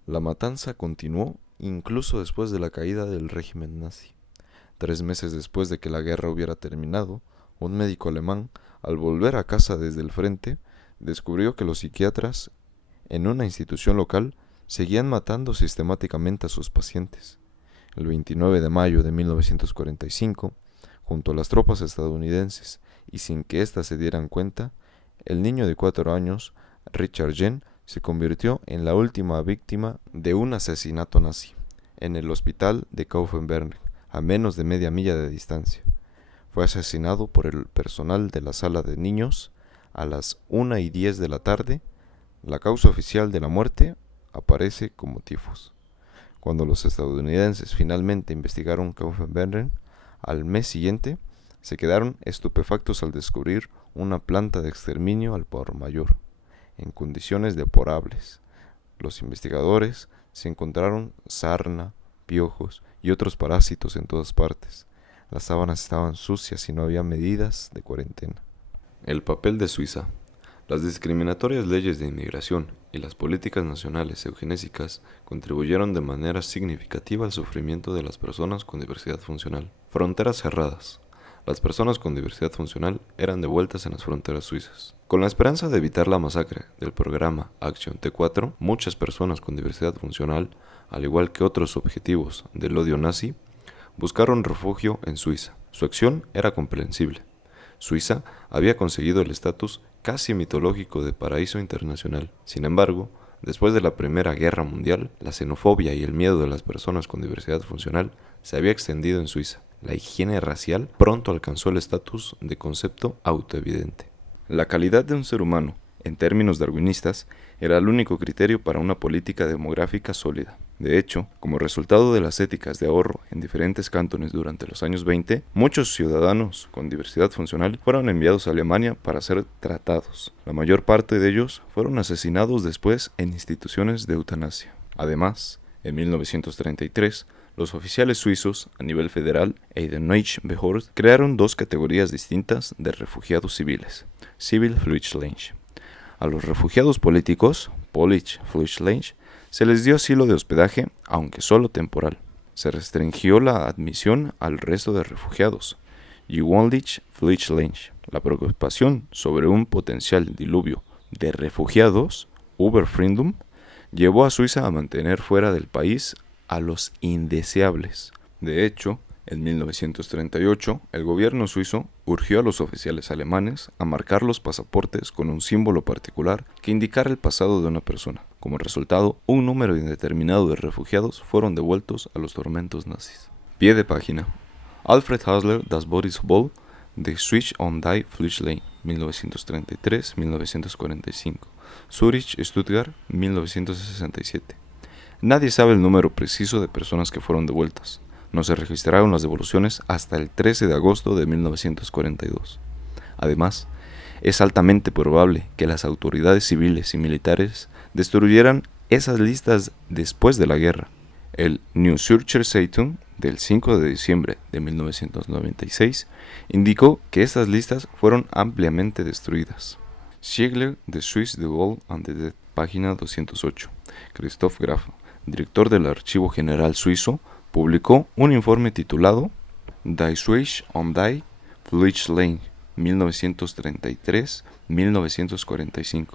La matanza continuó incluso después de la caída del régimen nazi. 3 meses después de que la guerra hubiera terminado, un médico alemán, al volver a casa desde el frente, descubrió que los psiquiatras en una institución local seguían matando sistemáticamente a sus pacientes. El 29 de mayo de 1945, junto a las tropas estadounidenses y sin que éstas se dieran cuenta, el niño de 4 años, Richard Jen, se convirtió en la última víctima de un asesinato nazi, en el hospital de Kaufenberg, a menos de media milla de distancia. Fue asesinado por el personal de la sala de niños a las 1:10 de la tarde. La causa oficial de la muerte aparece como tifus. Cuando los estadounidenses finalmente investigaron Kaufenberg, al mes siguiente, se quedaron estupefactos al descubrir una planta de exterminio al por mayor, en condiciones deplorables. Los investigadores se encontraron sarna, piojos y otros parásitos en todas partes. Las sábanas estaban sucias y no había medidas de cuarentena. El papel de Suiza. Las discriminatorias leyes de inmigración y las políticas nacionales eugenésicas contribuyeron de manera significativa al sufrimiento de las personas con diversidad funcional. Fronteras cerradas. Las personas con diversidad funcional eran devueltas en las fronteras suizas. Con la esperanza de evitar la masacre del programa Action T4, muchas personas con diversidad funcional, al igual que otros objetivos del odio nazi, buscaron refugio en Suiza. Su acción era comprensible. Suiza había conseguido el estatus casi mitológico de paraíso internacional. Sin embargo, después de la Primera Guerra Mundial, la xenofobia y el miedo de las personas con diversidad funcional se había extendido en Suiza. La higiene racial pronto alcanzó el estatus de concepto autoevidente. La calidad de un ser humano, en términos darwinistas, era el único criterio para una política demográfica sólida. De hecho, como resultado de las éticas de ahorro en diferentes cantones durante los años 20, muchos ciudadanos con diversidad funcional fueron enviados a Alemania para ser tratados. La mayor parte de ellos fueron asesinados después en instituciones de eutanasia. Además, en 1933, los oficiales suizos a nivel federal e de Neue-Behörde crearon 2 categorías distintas de refugiados civiles, Civil Flüchtlinge. A los refugiados políticos, Politische Flüchtlinge, se les dio asilo de hospedaje, aunque solo temporal. Se restringió la admisión al resto de refugiados, Gewöhnliche Flüchtlinge. La preocupación sobre un potencial diluvio de refugiados, Überfriedung, llevó a Suiza a mantener fuera del país a los indeseables. De hecho, En 1938, el gobierno suizo urgió a los oficiales alemanes a marcar los pasaportes con un símbolo particular que indicara el pasado de una persona. Como resultado, un número indeterminado de refugiados fueron devueltos a los tormentos nazis. Pie de página. Alfred Hasler, Das Bordisbol, de Switch on die Flüchtling, 1933-1945. Zurich, Stuttgart, 1967. Nadie sabe el número preciso de personas que fueron devueltas. No se registraron las devoluciones hasta el 13 de agosto de 1942. Además, es altamente probable que las autoridades civiles y militares destruyeran esas listas después de la guerra. El Neue Zürcher Zeitung del 5 de diciembre de 1996 indicó que estas listas fueron ampliamente destruidas. Schiegler, The Swiss, The World and the Dead, página 208. Christoph Graf, director del Archivo General Suizo, publicó un informe titulado Die Swiss on die Flüchtlinge, 1933-1945,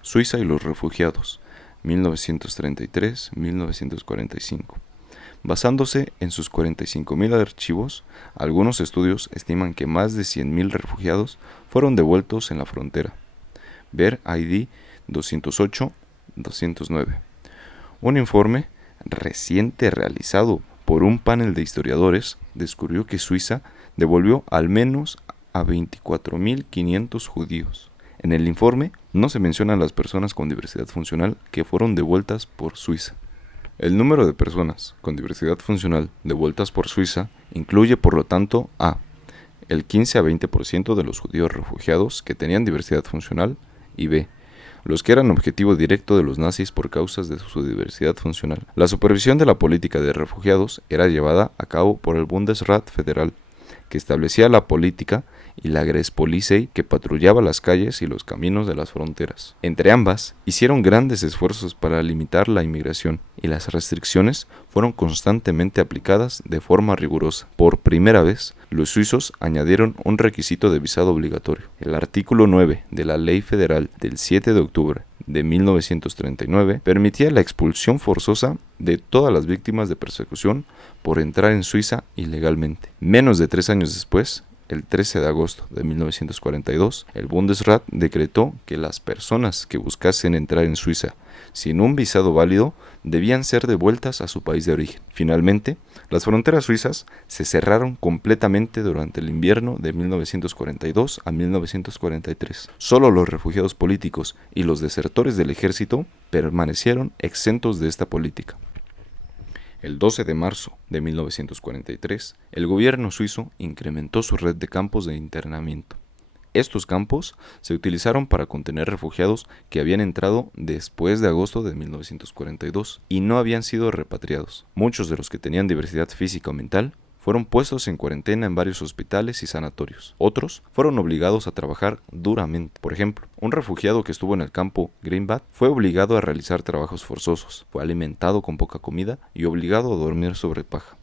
Suiza y los refugiados, 1933-1945. Basándose en sus 45.000 archivos, algunos estudios estiman que más de 100.000 refugiados fueron devueltos en la frontera. Ver ID 208-209. Un informe reciente realizado por un panel de historiadores descubrió que Suiza devolvió al menos a 24.500 judíos. En el informe no se mencionan las personas con diversidad funcional que fueron devueltas por Suiza. El número de personas con diversidad funcional devueltas por Suiza incluye, por lo tanto, a el 15 a 20% de los judíos refugiados que tenían diversidad funcional y b. los que eran objetivo directo de los nazis por causas de su diversidad funcional. La supervisión de la política de refugiados era llevada a cabo por el Bundesrat federal, que establecía la política, y la Grenzpolizei, que patrullaba las calles y los caminos de las fronteras. Entre ambas, hicieron grandes esfuerzos para limitar la inmigración, y las restricciones fueron constantemente aplicadas de forma rigurosa. Por primera vez, los suizos añadieron un requisito de visado obligatorio. El artículo 9 de la Ley Federal del 7 de octubre de 1939 permitía la expulsión forzosa de todas las víctimas de persecución por entrar en Suiza ilegalmente. Menos de 3 años después, el 13 de agosto de 1942, el Bundesrat decretó que las personas que buscasen entrar en Suiza sin un visado válido debían ser devueltas a su país de origen. Finalmente, las fronteras suizas se cerraron completamente durante el invierno de 1942 a 1943. Solo los refugiados políticos y los desertores del ejército permanecieron exentos de esta política. El 12 de marzo de 1943, el gobierno suizo incrementó su red de campos de internamiento. Estos campos se utilizaron para contener refugiados que habían entrado después de agosto de 1942 y no habían sido repatriados. Muchos de los que tenían diversidad física o mental fueron puestos en cuarentena en varios hospitales y sanatorios. Otros fueron obligados a trabajar duramente. Por ejemplo, un refugiado que estuvo en el campo Greenbad fue obligado a realizar trabajos forzosos, fue alimentado con poca comida y obligado a dormir sobre paja.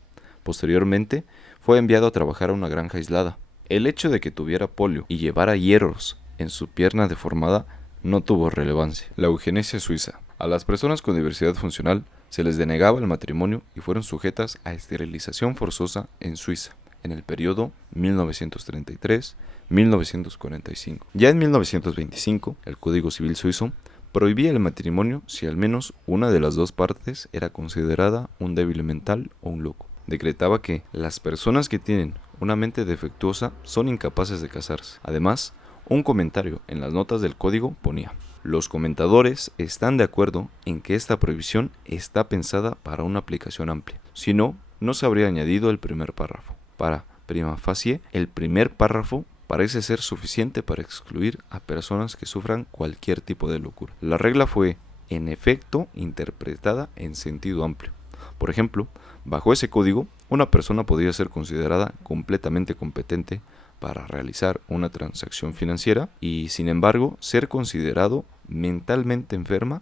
Posteriormente, fue enviado a trabajar a una granja aislada. El hecho de que tuviera polio y llevara hierros en su pierna deformada no tuvo relevancia. La eugenesia suiza. A las personas con diversidad funcional se les denegaba el matrimonio y fueron sujetas a esterilización forzosa en Suiza en el periodo 1933-1945. Ya en 1925, el Código Civil suizo prohibía el matrimonio si al menos una de las dos partes era considerada un débil mental o un loco. Decretaba que las personas que tienen una mente defectuosa son incapaces de casarse. Además, un comentario en las notas del código ponía: los comentadores están de acuerdo en que esta prohibición está pensada para una aplicación amplia. Si no, no se habría añadido el primer párrafo. Para prima facie, el primer párrafo parece ser suficiente para excluir a personas que sufran cualquier tipo de locura. La regla fue, en efecto, interpretada en sentido amplio. Por ejemplo, bajo ese código, una persona podría ser considerada completamente competente para realizar una transacción financiera y, sin embargo, ser considerado mentalmente enferma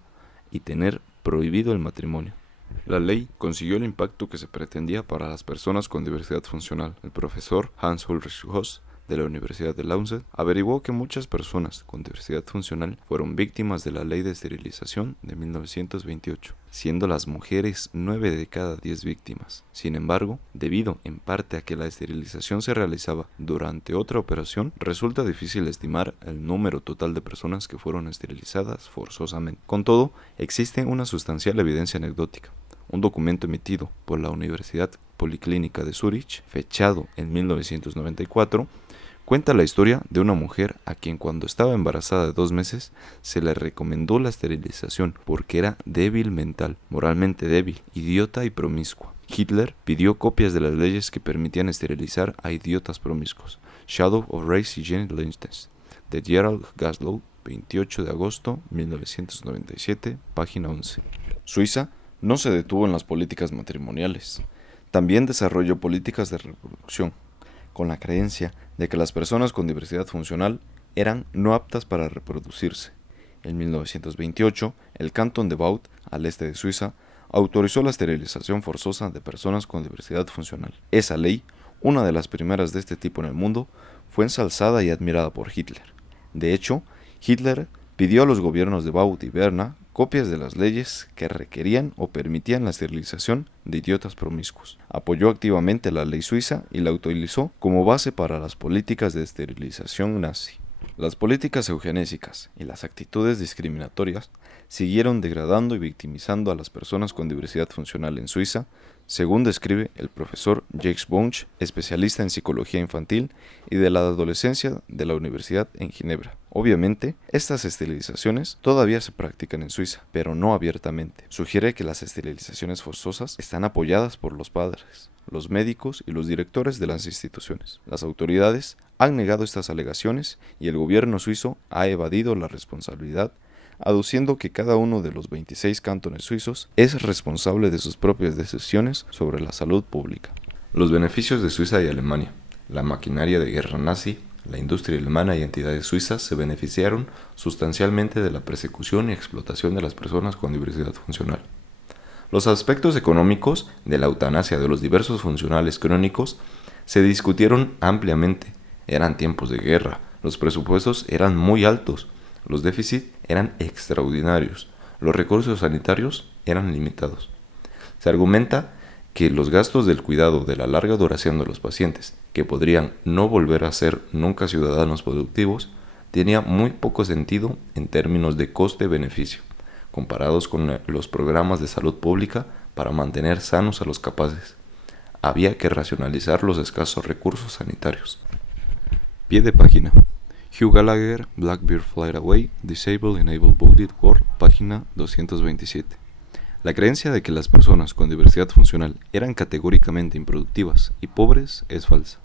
y tener prohibido el matrimonio. La ley consiguió el impacto que se pretendía para las personas con diversidad funcional. El profesor Hans Ulrich Höss de la Universidad de Lausitz, averiguó que muchas personas con diversidad funcional fueron víctimas de la ley de esterilización de 1928, siendo las mujeres 9 de cada 10 víctimas. Sin embargo, debido en parte a que la esterilización se realizaba durante otra operación, resulta difícil estimar el número total de personas que fueron esterilizadas forzosamente. Con todo, existe una sustancial evidencia anecdótica. Un documento emitido por la Universidad Policlínica de Zúrich, fechado en 1994, cuenta la historia de una mujer a quien cuando estaba embarazada de 2 meses se le recomendó la esterilización porque era débil mental, moralmente débil, idiota y promiscua. Hitler pidió copias de las leyes que permitían esterilizar a idiotas promiscuos. Shadow of Race Hygiene Listens, de Gerald Gaslow, 28 de agosto 1997, página 11. Suiza no se detuvo en las políticas matrimoniales. También desarrolló políticas de reproducción, con la creencia de que las personas con diversidad funcional eran no aptas para reproducirse. En 1928, el cantón de Vaud, al este de Suiza, autorizó la esterilización forzosa de personas con diversidad funcional. Esa ley, una de las primeras de este tipo en el mundo, fue ensalzada y admirada por Hitler. De hecho, Hitler pidió a los gobiernos de Vaud y Berna copias de las leyes que requerían o permitían la esterilización de idiotas promiscuos. Apoyó activamente la ley suiza y la utilizó como base para las políticas de esterilización nazi. Las políticas eugenésicas y las actitudes discriminatorias siguieron degradando y victimizando a las personas con diversidad funcional en Suiza, según describe el profesor Jacques Bunch, especialista en psicología infantil y de la adolescencia de la Universidad en Ginebra. Obviamente, estas esterilizaciones todavía se practican en Suiza, pero no abiertamente. Sugiere que las esterilizaciones forzosas están apoyadas por los padres, los médicos y los directores de las instituciones. Las autoridades han negado estas alegaciones y el gobierno suizo ha evadido la responsabilidad, aduciendo que cada uno de los 26 cantones suizos es responsable de sus propias decisiones sobre la salud pública. Los beneficios de Suiza y Alemania. La maquinaria de guerra nazi, la industria alemana y entidades suizas se beneficiaron sustancialmente de la persecución y explotación de las personas con diversidad funcional. Los aspectos económicos de la eutanasia de los diversos funcionales crónicos se discutieron ampliamente. Eran tiempos de guerra, los presupuestos eran muy altos, los déficits eran extraordinarios, los recursos sanitarios eran limitados. Se argumenta que los gastos del cuidado de la larga duración de los pacientes, que podrían no volver a ser nunca ciudadanos productivos, tenía muy poco sentido en términos de coste-beneficio, comparados con los programas de salud pública para mantener sanos a los capaces. Había que racionalizar los escasos recursos sanitarios. Pie de página. Hugh Gallagher, Blackbeard Flight Away, Disabled and Able-Bodied World, página 227. La creencia de que las personas con diversidad funcional eran categóricamente improductivas y pobres es falsa.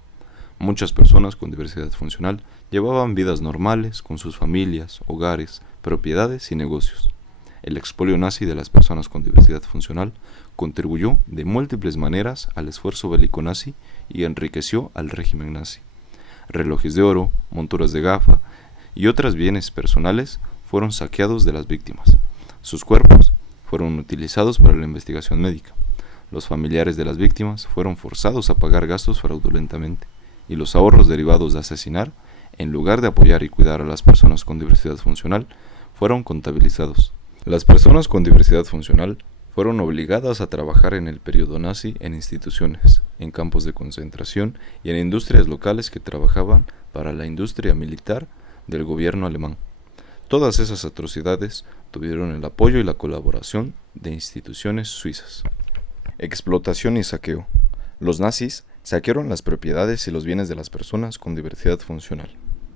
Muchas personas con diversidad funcional llevaban vidas normales con sus familias, hogares, propiedades y negocios. El expolio nazi de las personas con diversidad funcional contribuyó de múltiples maneras al esfuerzo bélico nazi y enriqueció al régimen nazi. Relojes de oro, monturas de gafa y otros bienes personales fueron saqueados de las víctimas. Sus cuerpos fueron utilizados para la investigación médica. Los familiares de las víctimas fueron forzados a pagar gastos fraudulentamente y los ahorros derivados de asesinar, en lugar de apoyar y cuidar a las personas con diversidad funcional, fueron contabilizados. Las personas con diversidad funcional fueron obligadas a trabajar en el periodo nazi en instituciones, en campos de concentración y en industrias locales que trabajaban para la industria militar del gobierno alemán. Todas esas atrocidades tuvieron el apoyo y la colaboración de instituciones suizas. Explotación y saqueo. Los nazis saquearon las propiedades y los bienes de las personas con diversidad funcional.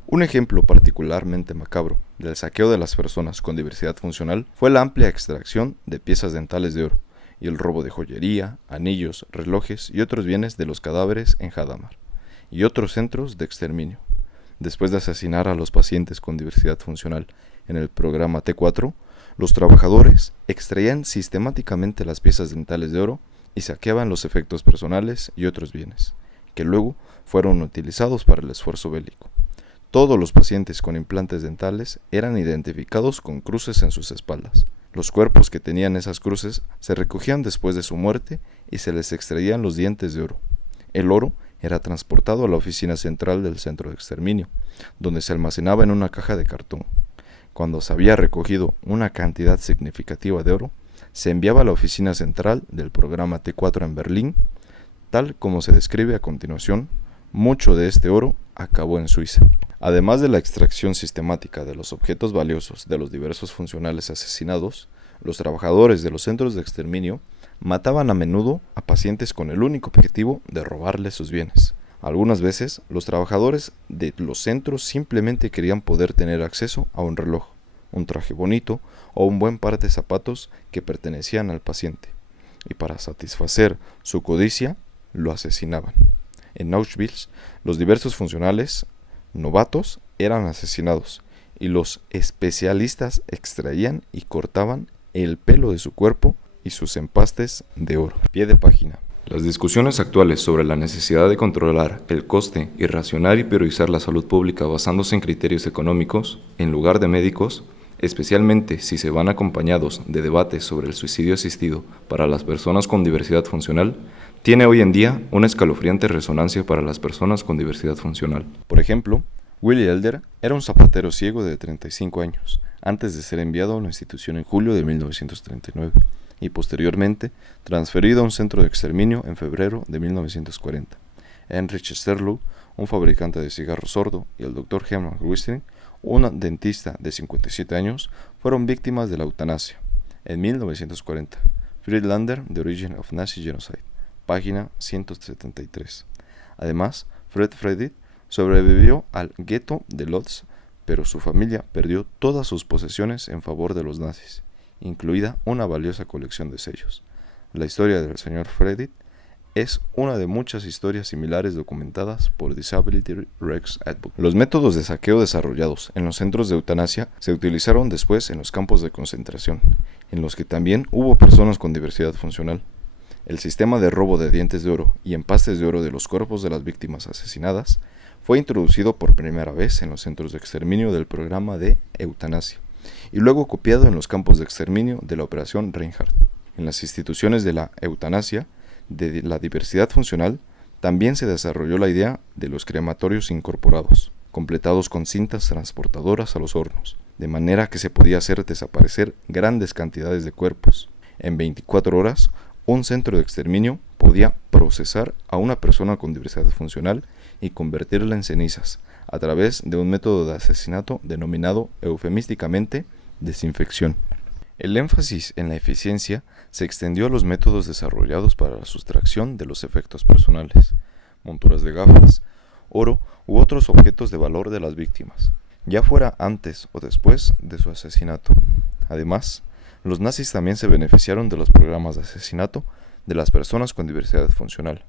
Un ejemplo particularmente macabro del saqueo de las personas con diversidad funcional fue la amplia extracción de piezas dentales de oro y el robo de joyería, anillos, relojes y otros bienes de los cadáveres en Hadamar y otros centros de exterminio. Después de asesinar a los pacientes con diversidad funcional en el programa T4, los trabajadores extraían sistemáticamente las piezas dentales de oro y saqueaban los efectos personales y otros bienes, que luego fueron utilizados para el esfuerzo bélico. Todos los pacientes con implantes dentales eran identificados con cruces en sus espaldas. Los cuerpos que tenían esas cruces se recogían después de su muerte y se les extraían los dientes de oro. El oro era transportado a la oficina central del centro de exterminio, donde se almacenaba en una caja de cartón. Cuando se había recogido una cantidad significativa de oro, se enviaba a la oficina central del programa T4 en Berlín. Tal como se describe a continuación, mucho de este oro acabó en Suiza. Además de la extracción sistemática de los objetos valiosos de los diversos funcionales asesinados, los trabajadores de los centros de exterminio mataban a menudo a pacientes con el único objetivo de robarles sus bienes. Algunas veces, los trabajadores de los centros simplemente querían poder tener acceso a un reloj, un traje bonito o un buen par de zapatos que pertenecían al paciente, y para satisfacer su codicia, lo asesinaban. En Auschwitz, los diversos funcionales novatos eran asesinados, y los especialistas extraían y cortaban el pelo de su cuerpo y sus empastes de oro. Pie de página. Las discusiones actuales sobre la necesidad de controlar el coste y racionar y priorizar la salud pública basándose en criterios económicos, en lugar de médicos, especialmente si se van acompañados de debates sobre el suicidio asistido para las personas con diversidad funcional, tiene hoy en día una escalofriante resonancia para las personas con diversidad funcional. Por ejemplo, Willy Elder era un zapatero ciego de 35 años, antes de ser enviado a una institución en julio de 1939, y posteriormente transferido a un centro de exterminio en febrero de 1940. Heinrich Sterlow, un fabricante de cigarros sordo, y el Dr. Hermann Wisting, un dentista de 57 años, fueron víctimas de la eutanasia. En 1940, Friedlander, The Origin of Nazi Genocide, página 173. Además, Fred Friedrich sobrevivió al gueto de Lodz, pero su familia perdió todas sus posesiones en favor de los nazis, incluida una valiosa colección de sellos. La historia del Sr. Friedrich es una de muchas historias similares documentadas por Disability Rights Advocates. Los métodos de saqueo desarrollados en los centros de eutanasia se utilizaron después en los campos de concentración, en los que también hubo personas con diversidad funcional. El sistema de robo de dientes de oro y empastes de oro de los cuerpos de las víctimas asesinadas fue introducido por primera vez en los centros de exterminio del programa de eutanasia, y luego copiado en los campos de exterminio de la Operación Reinhardt. En las instituciones de la eutanasia, de la diversidad funcional, también se desarrolló la idea de los crematorios incorporados, completados con cintas transportadoras a los hornos, de manera que se podía hacer desaparecer grandes cantidades de cuerpos. En 24 horas, un centro de exterminio podía procesar a una persona con diversidad funcional y convertirla en cenizas, a través de un método de asesinato denominado eufemísticamente desinfección. El énfasis en la eficiencia se extendió a los métodos desarrollados para la sustracción de los efectos personales, monturas de gafas, oro u otros objetos de valor de las víctimas, ya fuera antes o después de su asesinato. Además, los nazis también se beneficiaron de los programas de asesinato de las personas con diversidad funcional,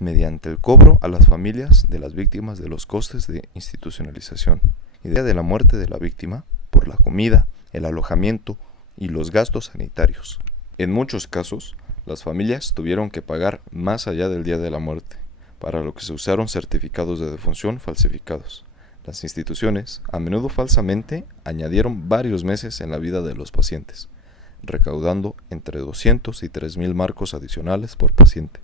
mediante el cobro a las familias de las víctimas de los costes de institucionalización, idea de la muerte de la víctima por la comida, el alojamiento y los gastos sanitarios. En muchos casos, las familias tuvieron que pagar más allá del día de la muerte, para lo que se usaron certificados de defunción falsificados. Las instituciones, a menudo falsamente, añadieron varios meses en la vida de los pacientes, recaudando entre 200 y 3.000 marcos adicionales por paciente.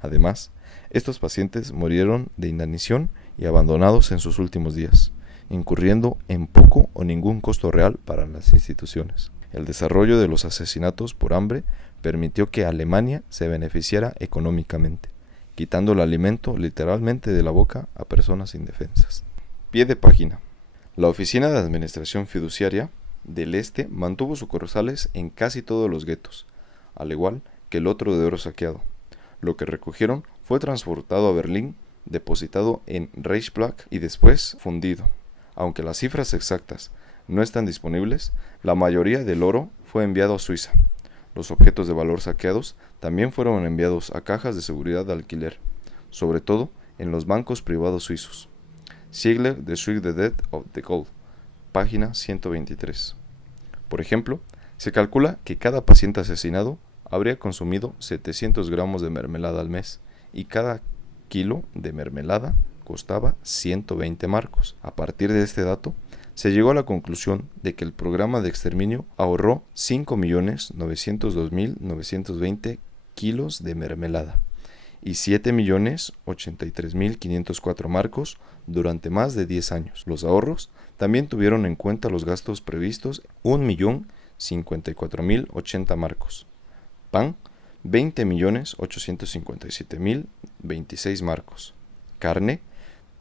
Además, estos pacientes murieron de inanición y abandonados en sus últimos días, incurriendo en poco o ningún costo real para las instituciones. El desarrollo de los asesinatos por hambre permitió que Alemania se beneficiara económicamente, quitando el alimento literalmente de la boca a personas indefensas. Pie de página. La Oficina de Administración Fiduciaria del Este mantuvo sucursales en casi todos los guetos, al igual que el otro de oro saqueado. Lo que recogieron fue transportado a Berlín, depositado en Reichsplatz y después fundido. Aunque las cifras exactas no están disponibles, la mayoría del oro fue enviado a Suiza. Los objetos de valor saqueados también fueron enviados a cajas de seguridad de alquiler, sobre todo en los bancos privados suizos. Ziegler describe the Death of the Gold, página 123. Por ejemplo, se calcula que cada paciente asesinado habría consumido 700 gramos de mermelada al mes, y cada kilo de mermelada costaba 120 marcos. A partir de este dato, se llegó a la conclusión de que el programa de exterminio ahorró 5.902.920 kilos de mermelada, y 7.083.504 marcos durante más de 10 años. Los ahorros también tuvieron en cuenta los gastos previstos: 1.054.080 marcos. Pan, 20.857.026 marcos. Carne,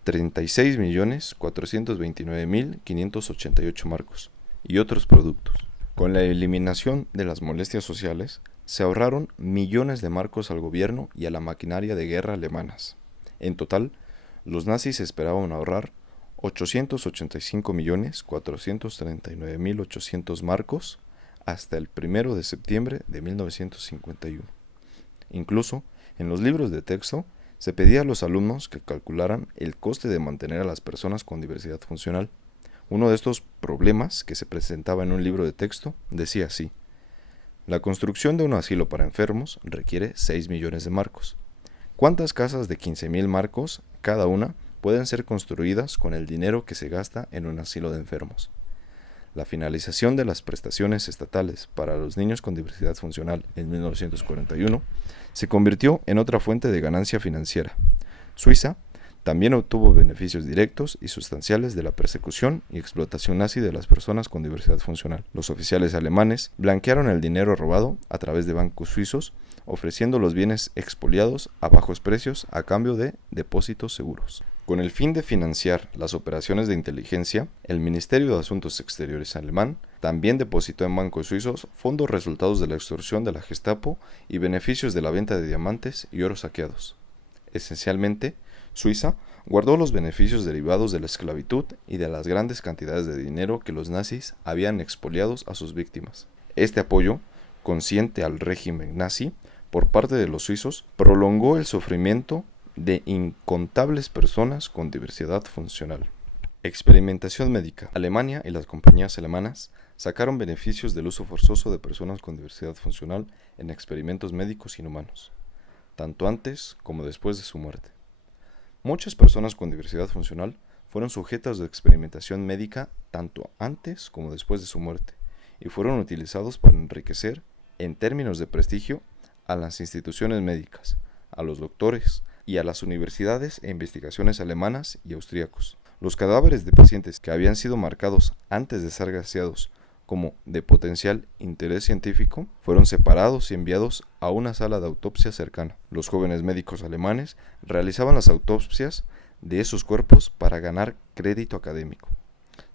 36.429.588 marcos. Y otros productos. Con la eliminación de las molestias sociales, se ahorraron millones de marcos al gobierno y a la maquinaria de guerra alemanas. En total, los nazis esperaban ahorrar 885.439.800 marcos hasta el 1 de septiembre de 1951. Incluso, en los libros de texto, se pedía a los alumnos que calcularan el coste de mantener a las personas con diversidad funcional. Uno de estos problemas que se presentaba en un libro de texto decía así: la construcción de un asilo para enfermos requiere 6 millones de marcos. ¿Cuántas casas de 15.000 marcos cada una pueden ser construidas con el dinero que se gasta en un asilo de enfermos? La finalización de las prestaciones estatales para los niños con diversidad funcional en 1941 se convirtió en otra fuente de ganancia financiera. Suiza también obtuvo beneficios directos y sustanciales de la persecución y explotación nazi de las personas con diversidad funcional. Los oficiales alemanes blanquearon el dinero robado a través de bancos suizos, ofreciendo los bienes expoliados a bajos precios a cambio de depósitos seguros. Con el fin de financiar las operaciones de inteligencia, el Ministerio de Asuntos Exteriores alemán también depositó en bancos suizos fondos resultados de la extorsión de la Gestapo y beneficios de la venta de diamantes y oro saqueados. Esencialmente, Suiza guardó los beneficios derivados de la esclavitud y de las grandes cantidades de dinero que los nazis habían expoliado a sus víctimas. Este apoyo, consciente al régimen nazi, por parte de los suizos, prolongó el sufrimiento de incontables personas con diversidad funcional. Experimentación médica. Alemania y las compañías alemanas sacaron beneficios del uso forzoso de personas con diversidad funcional en experimentos médicos inhumanos, tanto antes como después de su muerte. Muchas personas con diversidad funcional fueron sujetas de experimentación médica tanto antes como después de su muerte, y fueron utilizados para enriquecer, en términos de prestigio, a las instituciones médicas, a los doctores y a las universidades e investigaciones alemanas y austríacos. Los cadáveres de pacientes que habían sido marcados antes de ser gaseados como de potencial interés científico fueron separados y enviados a una sala de autopsia cercana. Los jóvenes médicos alemanes realizaban las autopsias de esos cuerpos para ganar crédito académico.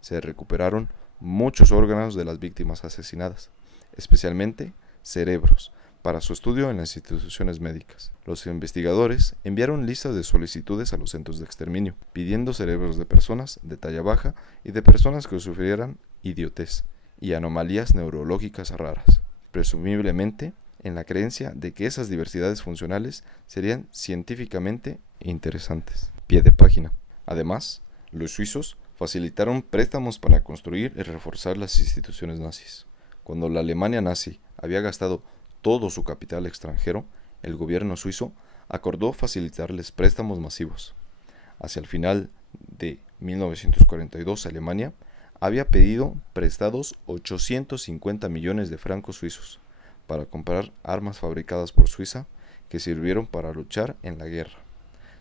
Se recuperaron muchos órganos de las víctimas asesinadas, especialmente cerebros, para su estudio en las instituciones médicas. Los investigadores enviaron listas de solicitudes a los centros de exterminio, pidiendo cerebros de personas de talla baja y de personas que sufrieran idiotez y anomalías neurológicas raras, presumiblemente en la creencia de que esas diversidades funcionales serían científicamente interesantes. Pie de página. Además, los suizos facilitaron préstamos para construir y reforzar las instituciones nazis. Cuando la Alemania nazi había gastado todo su capital extranjero, el gobierno suizo acordó facilitarles préstamos masivos. Hacia el final de 1942, Alemania había pedido prestados 850 millones de francos suizos para comprar armas fabricadas por Suiza que sirvieron para luchar en la guerra.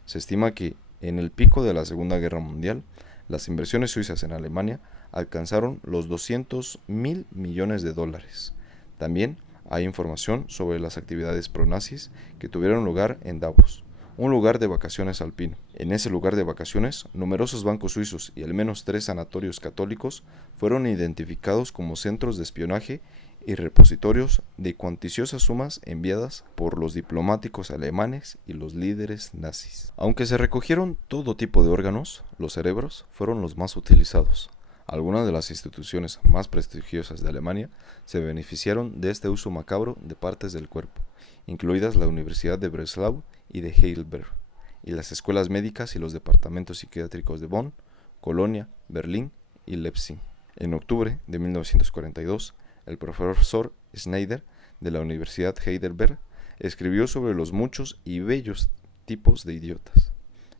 Se estima que, en el pico de la Segunda Guerra Mundial, las inversiones suizas en Alemania alcanzaron los 200.000 millones de dólares. También hay información sobre las actividades pronazis que tuvieron lugar en Davos, un lugar de vacaciones alpino. En ese lugar de vacaciones, numerosos bancos suizos y al menos 3 sanatorios católicos fueron identificados como centros de espionaje y repositorios de cuanticiosas sumas enviadas por los diplomáticos alemanes y los líderes nazis. Aunque se recogieron todo tipo de órganos, los cerebros fueron los más utilizados. Algunas de las instituciones más prestigiosas de Alemania se beneficiaron de este uso macabro de partes del cuerpo, incluidas la Universidad de Breslau y de Heidelberg, y las escuelas médicas y los departamentos psiquiátricos de Bonn, Colonia, Berlín y Leipzig. En octubre de 1942, el profesor Schneider de la Universidad Heidelberg escribió sobre los muchos y bellos tipos de idiotas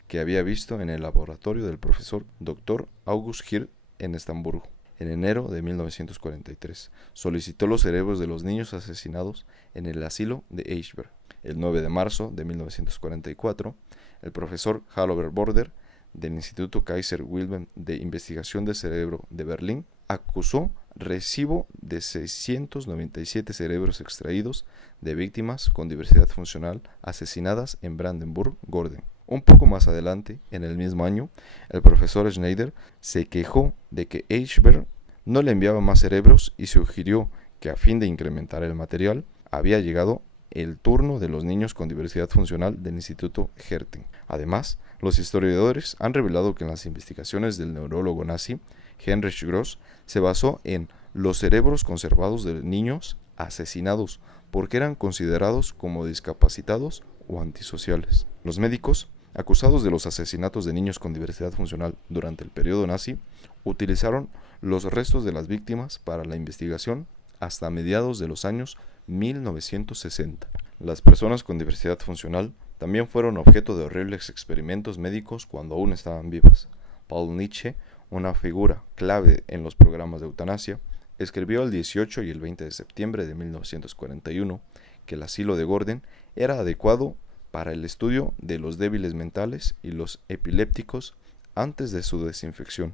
que había visto en el laboratorio del profesor Dr. August Hirt en Estamburgo. En enero de 1943, solicitó los cerebros de los niños asesinados en el asilo de Eichberg. El 9 de marzo de 1944, el profesor Halover Border, del Instituto Kaiser Wilhelm de Investigación del Cerebro de Berlín, acusó recibo de 697 cerebros extraídos de víctimas con diversidad funcional asesinadas en Brandenburg-Gorden. Un poco más adelante, en el mismo año, el profesor Schneider se quejó de que Eichberg no le enviaba más cerebros y sugirió que a fin de incrementar el material, había llegado el turno de los niños con diversidad funcional del Instituto Herten. Además, los historiadores han revelado que en las investigaciones del neurólogo nazi Heinrich Gross se basó en los cerebros conservados de niños asesinados porque eran considerados como discapacitados o antisociales. Los médicos acusados de los asesinatos de niños con diversidad funcional durante el periodo nazi utilizaron los restos de las víctimas para la investigación hasta mediados de los años 1960. Las personas con diversidad funcional también fueron objeto de horribles experimentos médicos cuando aún estaban vivas. Paul Nietzsche, una figura clave en los programas de eutanasia, escribió el 18 y el 20 de septiembre de 1941 que el asilo de Gorden era adecuado para el estudio de los débiles mentales y los epilépticos antes de su desinfección,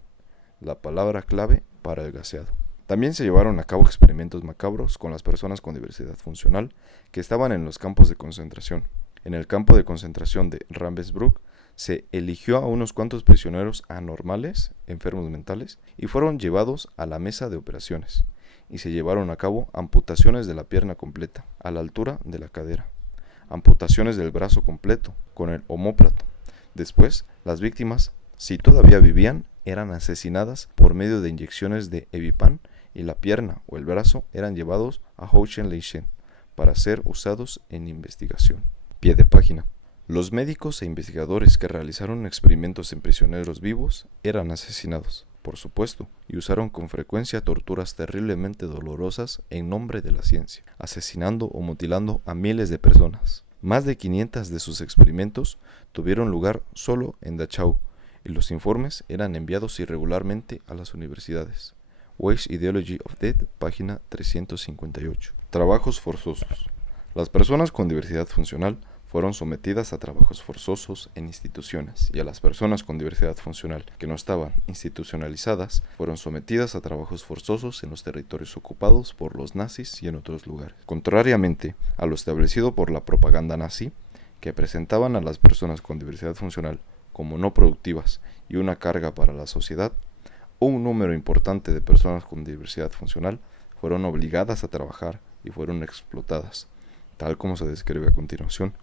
la palabra clave para el gaseado. También se llevaron a cabo experimentos macabros con las personas con diversidad funcional que estaban en los campos de concentración. En el campo de concentración de Ravensbrück se eligió a unos cuantos prisioneros anormales, enfermos mentales, y fueron llevados a la mesa de operaciones, y se llevaron a cabo amputaciones de la pierna completa, a la altura de la cadera, amputaciones del brazo completo, con el omóplato. Después, las víctimas, si todavía vivían, eran asesinadas por medio de inyecciones de Evipan, y la pierna o el brazo eran llevados a Hohenleichen para ser usados en investigación. Pie de página. Los médicos e investigadores que realizaron experimentos en prisioneros vivos eran asesinados, por supuesto, y usaron con frecuencia torturas terriblemente dolorosas en nombre de la ciencia, asesinando o mutilando a miles de personas. Más de 500 de sus experimentos tuvieron lugar solo en Dachau, y los informes eran enviados irregularmente a las universidades. Weiss's Ideology of Death, página 358. Trabajos forzosos. Las personas con diversidad funcional fueron sometidas a trabajos forzosos en instituciones, y a las personas con diversidad funcional que no estaban institucionalizadas fueron sometidas a trabajos forzosos en los territorios ocupados por los nazis y en otros lugares. Contrariamente a lo establecido por la propaganda nazi, que presentaban a las personas con diversidad funcional como no productivas y una carga para la sociedad, un número importante de personas con diversidad funcional fueron obligadas a trabajar y fueron explotadas, tal como se describe a continuación.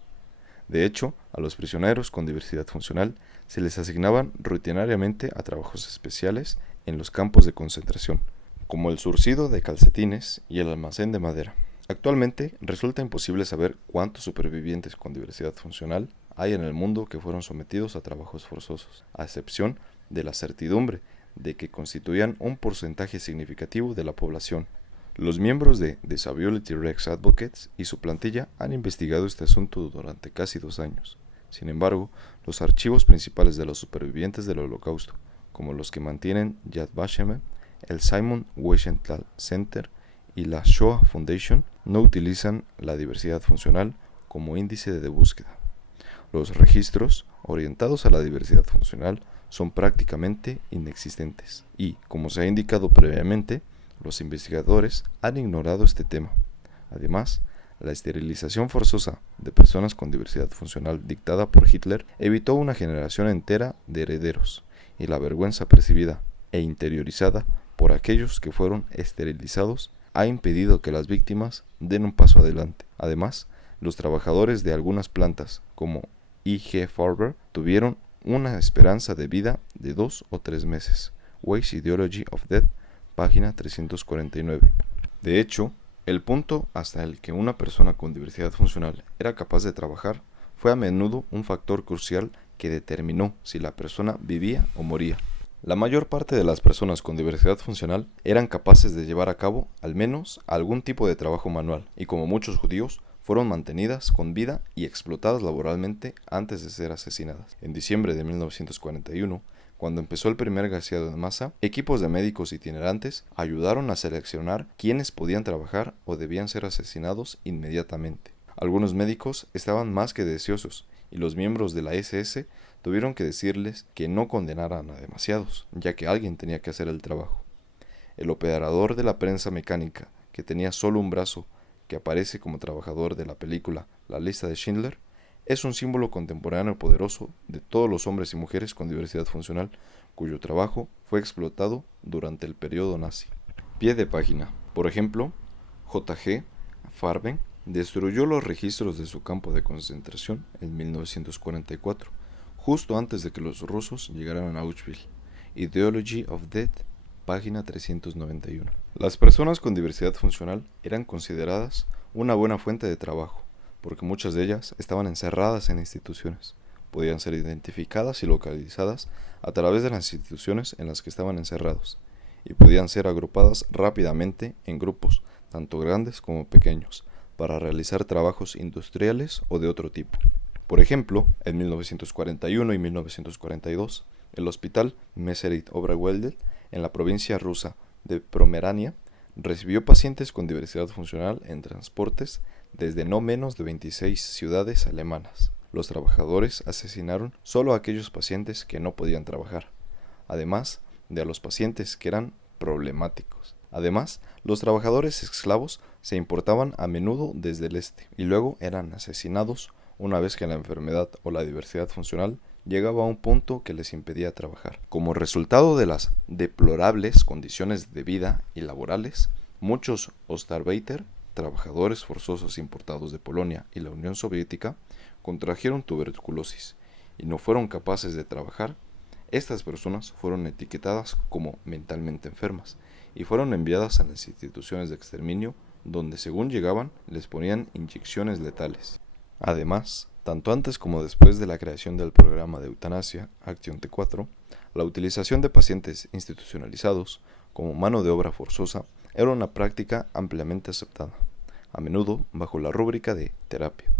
De hecho, a los prisioneros con diversidad funcional se les asignaban rutinariamente a trabajos especiales en los campos de concentración, como el zurcido de calcetines y el almacén de madera. Actualmente resulta imposible saber cuántos supervivientes con diversidad funcional hay en el mundo que fueron sometidos a trabajos forzosos, a excepción de la certidumbre de que constituían un porcentaje significativo de la población. Los miembros de Disability Rights Advocates y su plantilla han investigado este asunto durante casi 2 años. Sin embargo, los archivos principales de los supervivientes del Holocausto, como los que mantienen Yad Vashem, el Simon Wiesenthal Center y la Shoah Foundation, no utilizan la diversidad funcional como índice de búsqueda. Los registros orientados a la diversidad funcional son prácticamente inexistentes y, como se ha indicado previamente, los investigadores han ignorado este tema. Además, la esterilización forzosa de personas con diversidad funcional dictada por Hitler evitó una generación entera de herederos, y la vergüenza percibida e interiorizada por aquellos que fueron esterilizados ha impedido que las víctimas den un paso adelante. Además, los trabajadores de algunas plantas, como I.G. Farber, tuvieron una esperanza de vida de 2 o 3 meses. Weiss's Ideology of Death, página 349. De hecho, el punto hasta el que una persona con diversidad funcional era capaz de trabajar fue a menudo un factor crucial que determinó si la persona vivía o moría. La mayor parte de las personas con diversidad funcional eran capaces de llevar a cabo al menos algún tipo de trabajo manual, y como muchos judíos, fueron mantenidas con vida y explotadas laboralmente antes de ser asesinadas. En diciembre de 1941, Cuando empezó el primer gaseado en masa, equipos de médicos itinerantes ayudaron a seleccionar quiénes podían trabajar o debían ser asesinados inmediatamente. Algunos médicos estaban más que deseosos y los miembros de la SS tuvieron que decirles que no condenaran a demasiados, ya que alguien tenía que hacer el trabajo. El operador de la prensa mecánica, que tenía solo un brazo, que aparece como trabajador de la película La lista de Schindler, es un símbolo contemporáneo poderoso de todos los hombres y mujeres con diversidad funcional cuyo trabajo fue explotado durante el periodo nazi. Pie de página. Por ejemplo, J.G. Farben destruyó los registros de su campo de concentración en 1944, justo antes de que los rusos llegaran a Auschwitz. Ideology of Death, página 391. Las personas con diversidad funcional eran consideradas una buena fuente de trabajo, porque muchas de ellas estaban encerradas en instituciones. Podían ser identificadas y localizadas a través de las instituciones en las que estaban encerrados, y podían ser agrupadas rápidamente en grupos, tanto grandes como pequeños, para realizar trabajos industriales o de otro tipo. Por ejemplo, en 1941 y 1942, el hospital Meserit Oberwalde, en la provincia rusa de Pomerania, recibió pacientes con diversidad funcional en transportes desde no menos de 26 ciudades alemanas. Los trabajadores asesinaron solo a aquellos pacientes que no podían trabajar, además de a los pacientes que eran problemáticos. Además, los trabajadores esclavos se importaban a menudo desde el este y luego eran asesinados una vez que la enfermedad o la diversidad funcional llegaba a un punto que les impedía trabajar. Como resultado de las deplorables condiciones de vida y laborales, muchos Ostarbeiter, trabajadores forzosos importados de Polonia y la Unión Soviética, contrajeron tuberculosis y no fueron capaces de trabajar. Estas personas fueron etiquetadas como mentalmente enfermas y fueron enviadas a las instituciones de exterminio donde según llegaban les ponían inyecciones letales. Además, tanto antes como después de la creación del programa de eutanasia, Acción T4, la utilización de pacientes institucionalizados como mano de obra forzosa era una práctica ampliamente aceptada, a menudo bajo la rúbrica de terapia.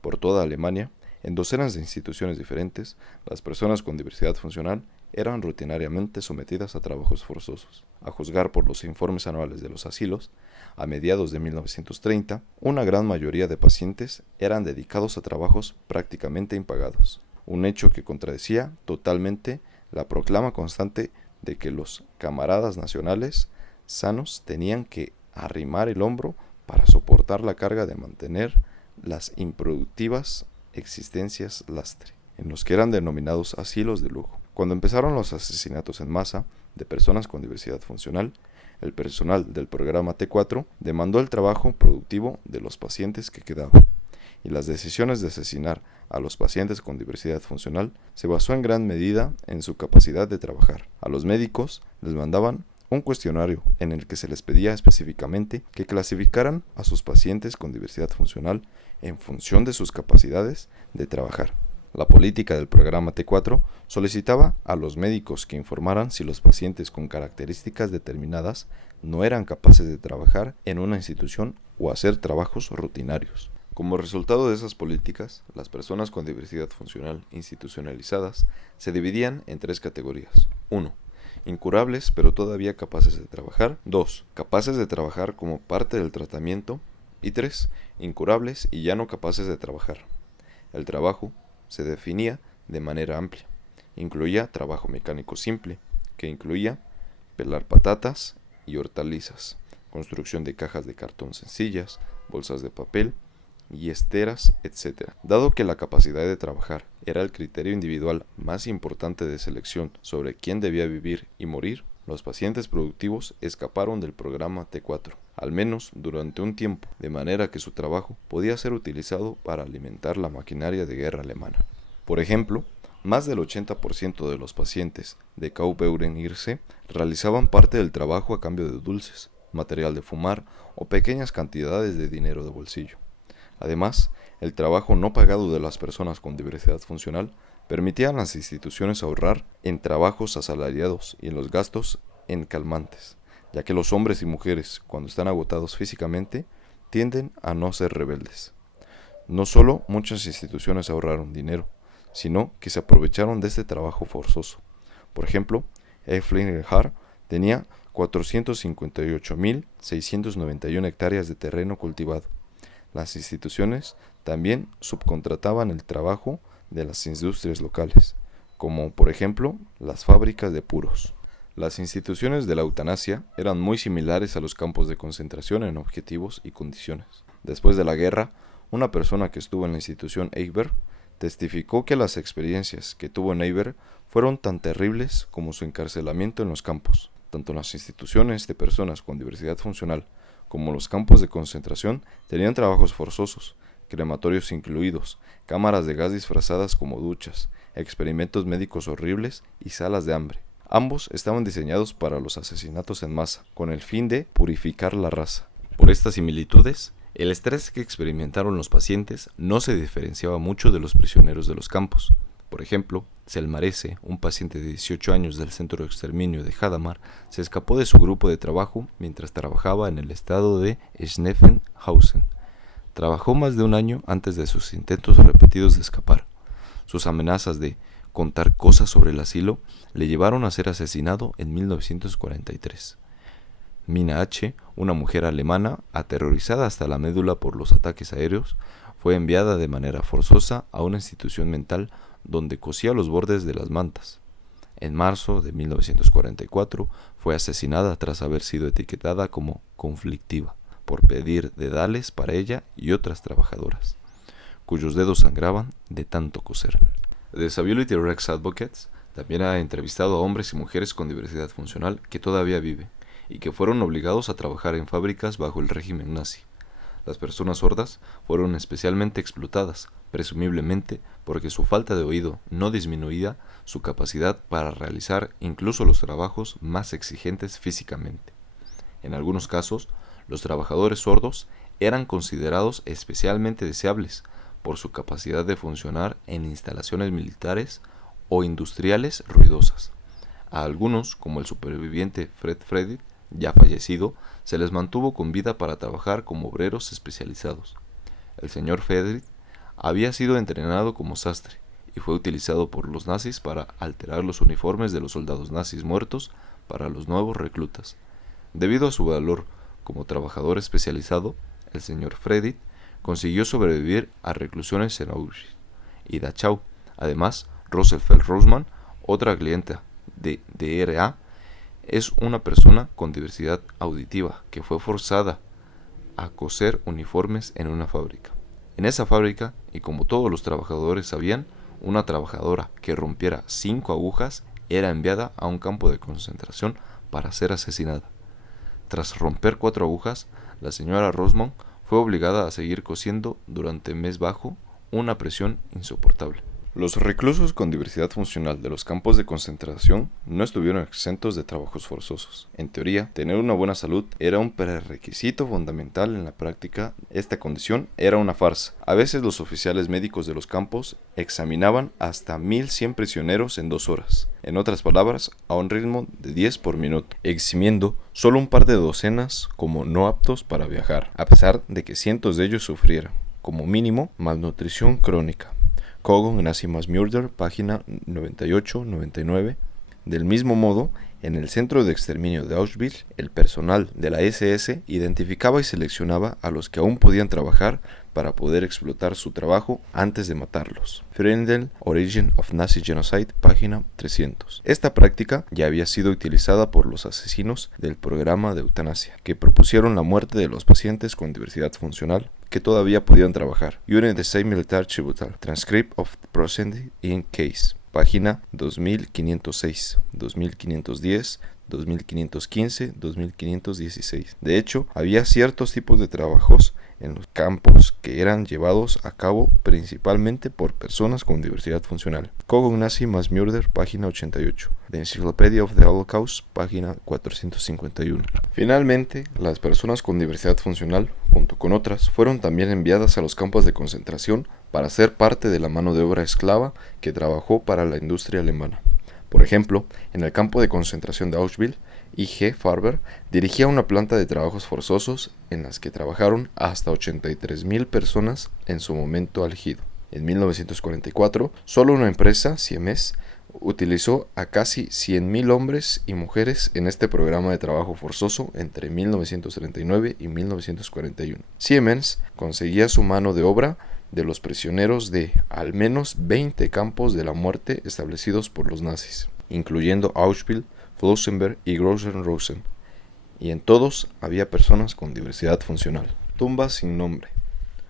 Por toda Alemania, en docenas de instituciones diferentes, las personas con diversidad funcional eran rutinariamente sometidas a trabajos forzosos. A juzgar por los informes anuales de los asilos, a mediados de 1930, una gran mayoría de pacientes eran dedicados a trabajos prácticamente impagados, un hecho que contradecía totalmente la proclama constante de que los camaradas nacionales sanos tenían que arrimar el hombro para soportar la carga de mantener las improductivas existencias lastre, en los que eran denominados asilos de lujo. Cuando empezaron los asesinatos en masa de personas con diversidad funcional, el personal del programa T4 demandó el trabajo productivo de los pacientes que quedaban, y las decisiones de asesinar a los pacientes con diversidad funcional se basó en gran medida en su capacidad de trabajar. A los médicos les mandaban un cuestionario en el que se les pedía específicamente que clasificaran a sus pacientes con diversidad funcional en función de sus capacidades de trabajar. La política del programa T4 solicitaba a los médicos que informaran si los pacientes con características determinadas no eran capaces de trabajar en una institución o hacer trabajos rutinarios. Como resultado de esas políticas, las personas con diversidad funcional institucionalizadas se dividían en tres categorías. 1. Incurables pero todavía capaces de trabajar. 2. Capaces de trabajar como parte del tratamiento. Y 3. Incurables y ya no capaces de trabajar. El trabajo se definía de manera amplia. Incluía trabajo mecánico simple, que incluía pelar patatas y hortalizas, construcción de cajas de cartón sencillas, bolsas de papel y esteras, etc. Dado que la capacidad de trabajar era el criterio individual más importante de selección sobre quién debía vivir y morir, los pacientes productivos escaparon del programa T4, al menos durante un tiempo, de manera que su trabajo podía ser utilizado para alimentar la maquinaria de guerra alemana. Por ejemplo, más del 80% de los pacientes de Kaufbeuren-Hirse realizaban parte del trabajo a cambio de dulces, material de fumar o pequeñas cantidades de dinero de bolsillo. Además, el trabajo no pagado de las personas con diversidad funcional permitía a las instituciones ahorrar en trabajos asalariados y en los gastos en calmantes, ya que los hombres y mujeres, cuando están agotados físicamente, tienden a no ser rebeldes. No solo muchas instituciones ahorraron dinero, sino que se aprovecharon de este trabajo forzoso. Por ejemplo, Efteling Har tenía 458.691 hectáreas de terreno cultivado. Las instituciones también subcontrataban el trabajo de las industrias locales, como por ejemplo las fábricas de puros. Las instituciones de la eutanasia eran muy similares a los campos de concentración en objetivos y condiciones. Después de la guerra, una persona que estuvo en la institución Eichberg testificó que las experiencias que tuvo en Eichberg fueron tan terribles como su encarcelamiento en los campos. Tanto las instituciones de personas con diversidad funcional como los campos de concentración tenían trabajos forzosos, crematorios incluidos, cámaras de gas disfrazadas como duchas, experimentos médicos horribles y salas de hambre. Ambos estaban diseñados para los asesinatos en masa, con el fin de purificar la raza. Por estas similitudes, el estrés que experimentaron los pacientes no se diferenciaba mucho de los prisioneros de los campos. Por ejemplo, Selmarese, un paciente de 18 años del centro de exterminio de Hadamar, se escapó de su grupo de trabajo mientras trabajaba en el estado de Schneffenhausen. Trabajó más de un año antes de sus intentos repetidos de escapar. Sus amenazas de contar cosas sobre el asilo le llevaron a ser asesinado en 1943. Mina H., una mujer alemana aterrorizada hasta la médula por los ataques aéreos, fue enviada de manera forzosa a una institución mental donde cosía los bordes de las mantas. En marzo de 1944 fue asesinada tras haber sido etiquetada como conflictiva por pedir dedales para ella y otras trabajadoras, cuyos dedos sangraban de tanto coser. Disability Rights Advocates también ha entrevistado a hombres y mujeres con diversidad funcional que todavía viven y que fueron obligados a trabajar en fábricas bajo el régimen nazi. Las personas sordas fueron especialmente explotadas, presumiblemente porque su falta de oído no disminuía su capacidad para realizar incluso los trabajos más exigentes físicamente. En algunos casos, los trabajadores sordos eran considerados especialmente deseables por su capacidad de funcionar en instalaciones militares o industriales ruidosas. A algunos, como el superviviente Fred Freddy, ya fallecido, se les mantuvo con vida para trabajar como obreros especializados. El señor Freddy había sido entrenado como sastre y fue utilizado por los nazis para alterar los uniformes de los soldados nazis muertos para los nuevos reclutas. Debido a su valor como trabajador especializado, el señor Freddy consiguió sobrevivir a reclusiones en Auschwitz y Dachau. Además, Roosevelt Roseman, otra clienta de DRA, es una persona con diversidad auditiva que fue forzada a coser uniformes en una fábrica. En esa fábrica, y como todos los trabajadores sabían, una trabajadora que rompiera 5 agujas era enviada a un campo de concentración para ser asesinada. Tras romper 4 agujas, la señora Roseman fue obligada a seguir cosiendo durante un mes bajo una presión insoportable. Los reclusos con diversidad funcional de los campos de concentración no estuvieron exentos de trabajos forzosos. En teoría, tener una buena salud era un prerequisito fundamental. En la práctica, esta condición era una farsa. A veces los oficiales médicos de los campos examinaban hasta 1.100 prisioneros en 2 horas. En otras palabras, a un ritmo de 10 por minuto, eximiendo solo un par de docenas como no aptos para viajar, a pesar de que cientos de ellos sufrieran, como mínimo, malnutrición crónica. Kogon en Asimas Murder, página 98-99. Del mismo modo, en el centro de exterminio de Auschwitz, el personal de la SS identificaba y seleccionaba a los que aún podían trabajar para poder explotar su trabajo antes de matarlos. Friedel, Origin of Nazi Genocide, página 300. Esta práctica ya había sido utilizada por los asesinos del programa de eutanasia, que propusieron la muerte de los pacientes con diversidad funcional que todavía podían trabajar. Unit de State Military Tribunal, Transcript of Proceedings in Case, página 2506, 2510, 2515, 2516. De hecho, había ciertos tipos de trabajos en los campos que eran llevados a cabo principalmente por personas con diversidad funcional. Kogon Nazi Mass Murder, página 88. The Encyclopedia of the Holocaust, página 451. Finalmente, las personas con diversidad funcional, junto con otras, fueron también enviadas a los campos de concentración para ser parte de la mano de obra esclava que trabajó para la industria alemana. Por ejemplo, en el campo de concentración de Auschwitz, I.G. Farber dirigía una planta de trabajos forzosos en las que trabajaron hasta 83.000 personas en su momento álgido. En 1944, solo una empresa, Siemens, utilizó a casi 100.000 hombres y mujeres en este programa de trabajo forzoso entre 1939 y 1941. Siemens conseguía su mano de obra de los prisioneros de al menos 20 campos de la muerte establecidos por los nazis, incluyendo Auschwitz, Flossenbürg y Gross-Rosen, y en todos había personas con diversidad funcional. Tumbas sin nombre.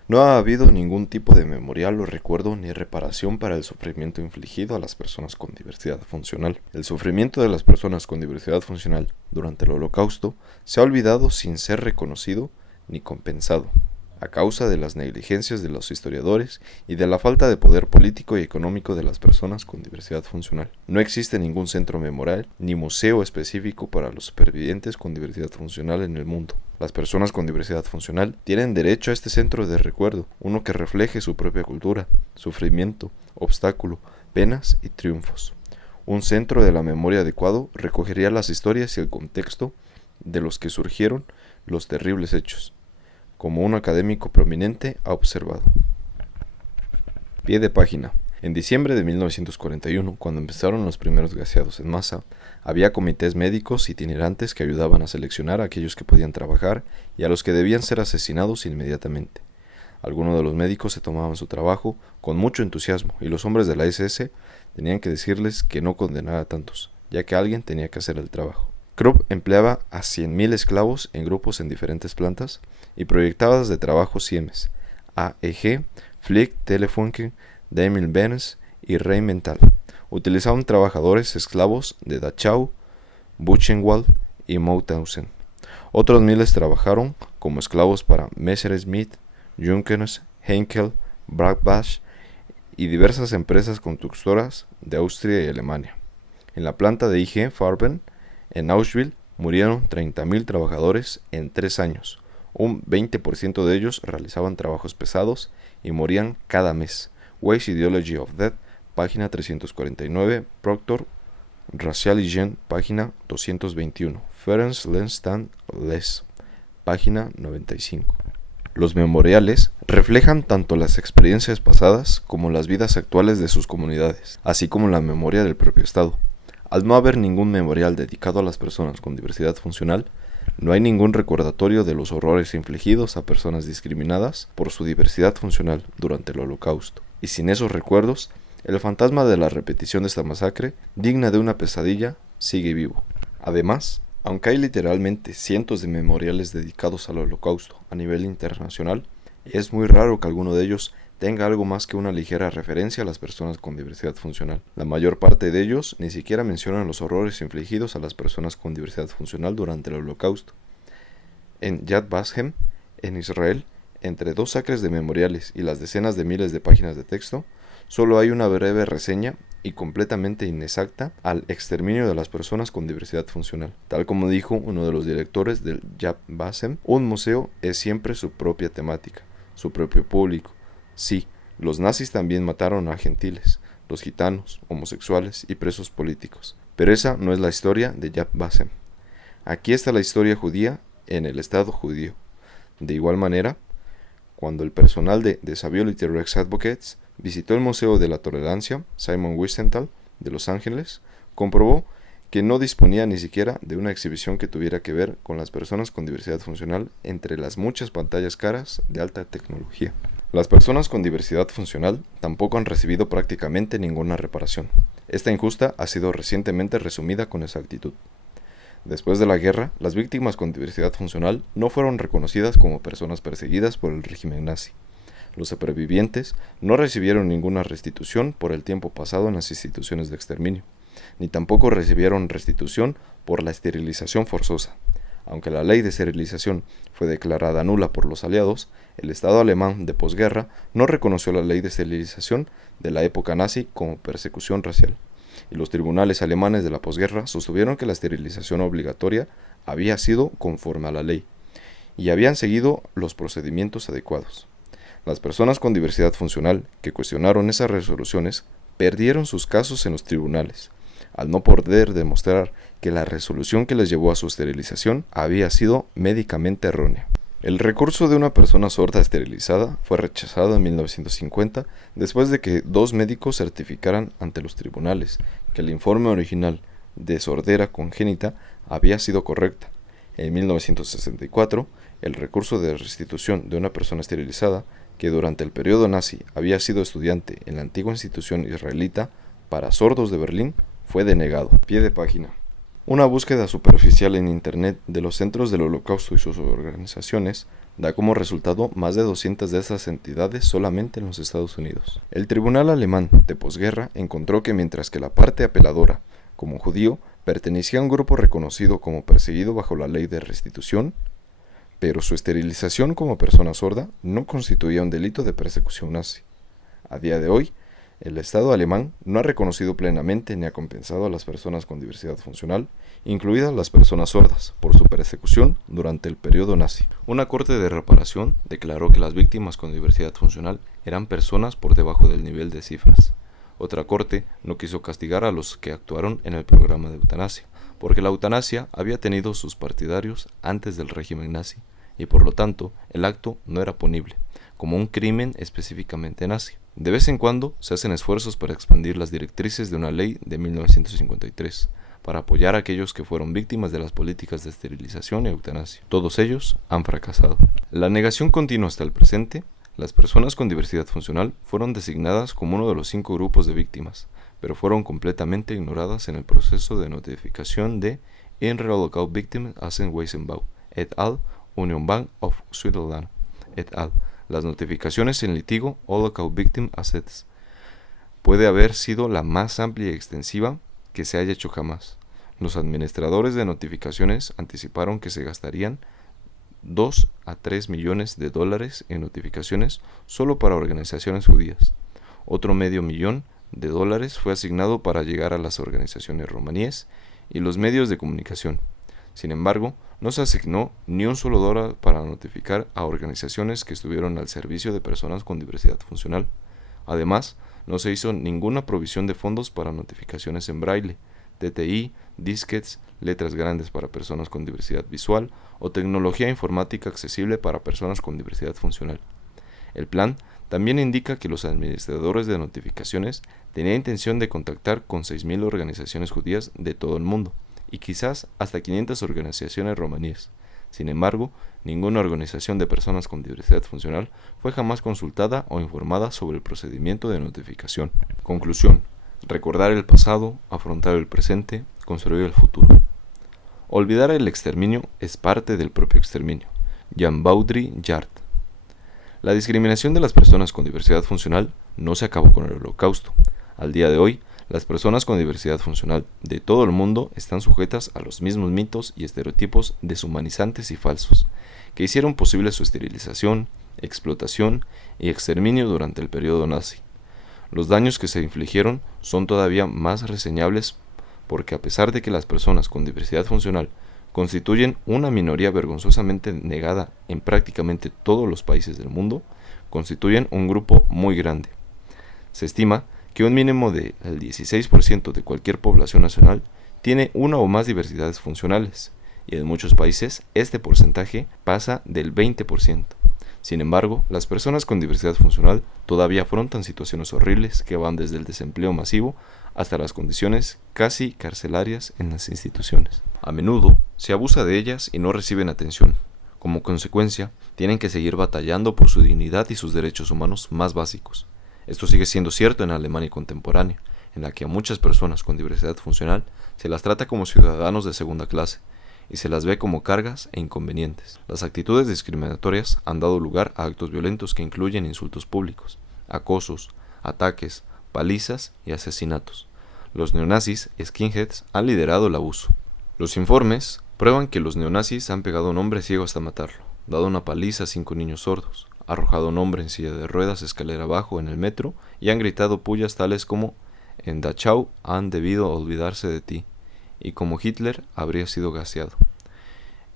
No ha habido ningún tipo de memorial o recuerdo ni reparación para el sufrimiento infligido a las personas con diversidad funcional. El sufrimiento de las personas con diversidad funcional durante el Holocausto se ha olvidado sin ser reconocido ni compensado, a causa de las negligencias de los historiadores y de la falta de poder político y económico de las personas con diversidad funcional. No existe ningún centro memorial ni museo específico para los supervivientes con diversidad funcional en el mundo. Las personas con diversidad funcional tienen derecho a este centro de recuerdo, uno que refleje su propia cultura, sufrimiento, obstáculo, penas y triunfos. Un centro de la memoria adecuado recogería las historias y el contexto de los que surgieron los terribles hechos, como un académico prominente ha observado. Pie de página. En diciembre de 1941, cuando empezaron los primeros gaseados en masa, había comités médicos itinerantes que ayudaban a seleccionar a aquellos que podían trabajar y a los que debían ser asesinados inmediatamente. Algunos de los médicos se tomaban su trabajo con mucho entusiasmo y los hombres de la SS tenían que decirles que no condenara a tantos, ya que alguien tenía que hacer el trabajo. Krupp empleaba a 100.000 esclavos en grupos en diferentes plantas y proyectadas de trabajo Siemens, AEG, Flick, Telefunken, Daimler-Benz y Rheinmetall. Utilizaban trabajadores esclavos de Dachau, Buchenwald y Mauthausen. Otros miles trabajaron como esclavos para Messerschmitt, Junkers, Henkel, Bragg-Basch y diversas empresas constructoras de Austria y Alemania. En la planta de IG Farben, en Auschwitz, murieron 30.000 trabajadores en 3 años. Un 20% de ellos realizaban trabajos pesados y morían cada mes. Weiss Ideology of Death, página 349, Proctor, Racial Hygiene, página 221, Ferenc Lenstan Les, página 95. Los memoriales reflejan tanto las experiencias pasadas como las vidas actuales de sus comunidades, así como la memoria del propio Estado. Al no haber ningún memorial dedicado a las personas con diversidad funcional, no hay ningún recordatorio de los horrores infligidos a personas discriminadas por su diversidad funcional durante el Holocausto. Y sin esos recuerdos, el fantasma de la repetición de esta masacre, digna de una pesadilla, sigue vivo. Además, aunque hay literalmente cientos de memoriales dedicados al Holocausto a nivel internacional, es muy raro que alguno de ellos tenga algo más que una ligera referencia a las personas con diversidad funcional. La mayor parte de ellos ni siquiera mencionan los horrores infligidos a las personas con diversidad funcional durante el Holocausto. En Yad Vashem, en Israel, entre 2 acres de memoriales y las decenas de miles de páginas de texto, solo hay una breve reseña y completamente inexacta al exterminio de las personas con diversidad funcional. Tal como dijo uno de los directores del Yad Vashem, un museo es siempre su propia temática, su propio público. Sí, los nazis también mataron a gentiles, los gitanos, homosexuales y presos políticos. Pero esa no es la historia de Yad Vashem. Aquí está la historia judía en el Estado judío. De igual manera, cuando el personal de Disability Rights Advocates visitó el Museo de la Tolerancia, Simon Wiesenthal, de Los Ángeles, comprobó que no disponía ni siquiera de una exhibición que tuviera que ver con las personas con diversidad funcional entre las muchas pantallas caras de alta tecnología. Las personas con diversidad funcional tampoco han recibido prácticamente ninguna reparación. Esta injusta ha sido recientemente resumida con exactitud. Después de la guerra, las víctimas con diversidad funcional no fueron reconocidas como personas perseguidas por el régimen nazi. Los supervivientes no recibieron ninguna restitución por el tiempo pasado en las instituciones de exterminio, ni tampoco recibieron restitución por la esterilización forzosa. Aunque la ley de esterilización fue declarada nula por los aliados, el Estado alemán de posguerra no reconoció la ley de esterilización de la época nazi como persecución racial, y los tribunales alemanes de la posguerra sostuvieron que la esterilización obligatoria había sido conforme a la ley, y habían seguido los procedimientos adecuados. Las personas con diversidad funcional que cuestionaron esas resoluciones perdieron sus casos en los tribunales, al no poder demostrar que la resolución que les llevó a su esterilización había sido médicamente errónea. El recurso de una persona sorda esterilizada fue rechazado en 1950 después de que 2 médicos certificaran ante los tribunales que el informe original de sordera congénita había sido correcta. En 1964, el recurso de restitución de una persona esterilizada que durante el periodo nazi había sido estudiante en la antigua institución israelita para sordos de Berlín fue denegado. Pie de página. Una búsqueda superficial en Internet de los centros del Holocausto y sus organizaciones da como resultado más de 200 de esas entidades solamente en los Estados Unidos. El tribunal alemán de posguerra encontró que mientras que la parte apeladora, como judío, pertenecía a un grupo reconocido como perseguido bajo la ley de restitución, pero su esterilización como persona sorda no constituía un delito de persecución nazi. A día de hoy, el Estado alemán no ha reconocido plenamente ni ha compensado a las personas con diversidad funcional, incluidas las personas sordas, por su persecución durante el periodo nazi. Una corte de reparación declaró que las víctimas con diversidad funcional eran personas por debajo del nivel de cifras. Otra corte no quiso castigar a los que actuaron en el programa de eutanasia, porque la eutanasia había tenido sus partidarios antes del régimen nazi, y por lo tanto el acto no era punible, como un crimen específicamente nazi. De vez en cuando se hacen esfuerzos para expandir las directrices de una ley de 1953, para apoyar a aquellos que fueron víctimas de las políticas de esterilización y eutanasia. Todos ellos han fracasado. La negación continua hasta el presente. Las personas con diversidad funcional fueron designadas como uno de los 5 grupos de víctimas, pero fueron completamente ignoradas en el proceso de notificación de Inre-Holocaust Victim Assenwesenbau, et al., Union Bank of Switzerland, et al. Las notificaciones en litigio Holocaust Victim Assets puede haber sido la más amplia y extensiva que se haya hecho jamás. Los administradores de notificaciones anticiparon que se gastarían 2 a 3 millones de dólares en notificaciones solo para organizaciones judías. Otro $500,000 fue asignado para llegar a las organizaciones romaníes y los medios de comunicación. Sin embargo, no se asignó ni un solo dólar para notificar a organizaciones que estuvieron al servicio de personas con diversidad funcional. Además, no se hizo ninguna provisión de fondos para notificaciones en braille, TTI, disquetes, letras grandes para personas con diversidad visual o tecnología informática accesible para personas con diversidad funcional. El plan también indica que los administradores de notificaciones tenían intención de contactar con 6.000 organizaciones judías de todo el mundo y quizás hasta 500 organizaciones romaníes. Sin embargo, ninguna organización de personas con diversidad funcional fue jamás consultada o informada sobre el procedimiento de notificación. Conclusión: recordar el pasado, afrontar el presente, construir el futuro. Olvidar el exterminio es parte del propio exterminio. Jan Baudrillard. La discriminación de las personas con diversidad funcional no se acabó con el Holocausto. Al día de hoy, las personas con diversidad funcional de todo el mundo están sujetas a los mismos mitos y estereotipos deshumanizantes y falsos, que hicieron posible su esterilización, explotación y exterminio durante el periodo nazi. Los daños que se infligieron son todavía más reseñables porque a pesar de que las personas con diversidad funcional constituyen una minoría vergonzosamente negada en prácticamente todos los países del mundo, constituyen un grupo muy grande. Se estima que un mínimo del 16% de cualquier población nacional tiene una o más diversidades funcionales, y en muchos países este porcentaje pasa del 20%. Sin embargo, las personas con diversidad funcional todavía afrontan situaciones horribles que van desde el desempleo masivo hasta las condiciones casi carcelarias en las instituciones. A menudo se abusa de ellas y no reciben atención. Como consecuencia, tienen que seguir batallando por su dignidad y sus derechos humanos más básicos. Esto sigue siendo cierto en Alemania contemporánea, en la que a muchas personas con diversidad funcional se las trata como ciudadanos de segunda clase y se las ve como cargas e inconvenientes. Las actitudes discriminatorias han dado lugar a actos violentos que incluyen insultos públicos, acosos, ataques, palizas y asesinatos. Los neonazis skinheads han liderado el abuso. Los informes prueban que los neonazis han pegado a un hombre ciego hasta matarlo, dado una paliza a 5 niños sordos, arrojado a un hombre en silla de ruedas escalera abajo en el metro y han gritado pullas tales como «En Dachau han debido olvidarse de ti» y como Hitler habría sido gaseado.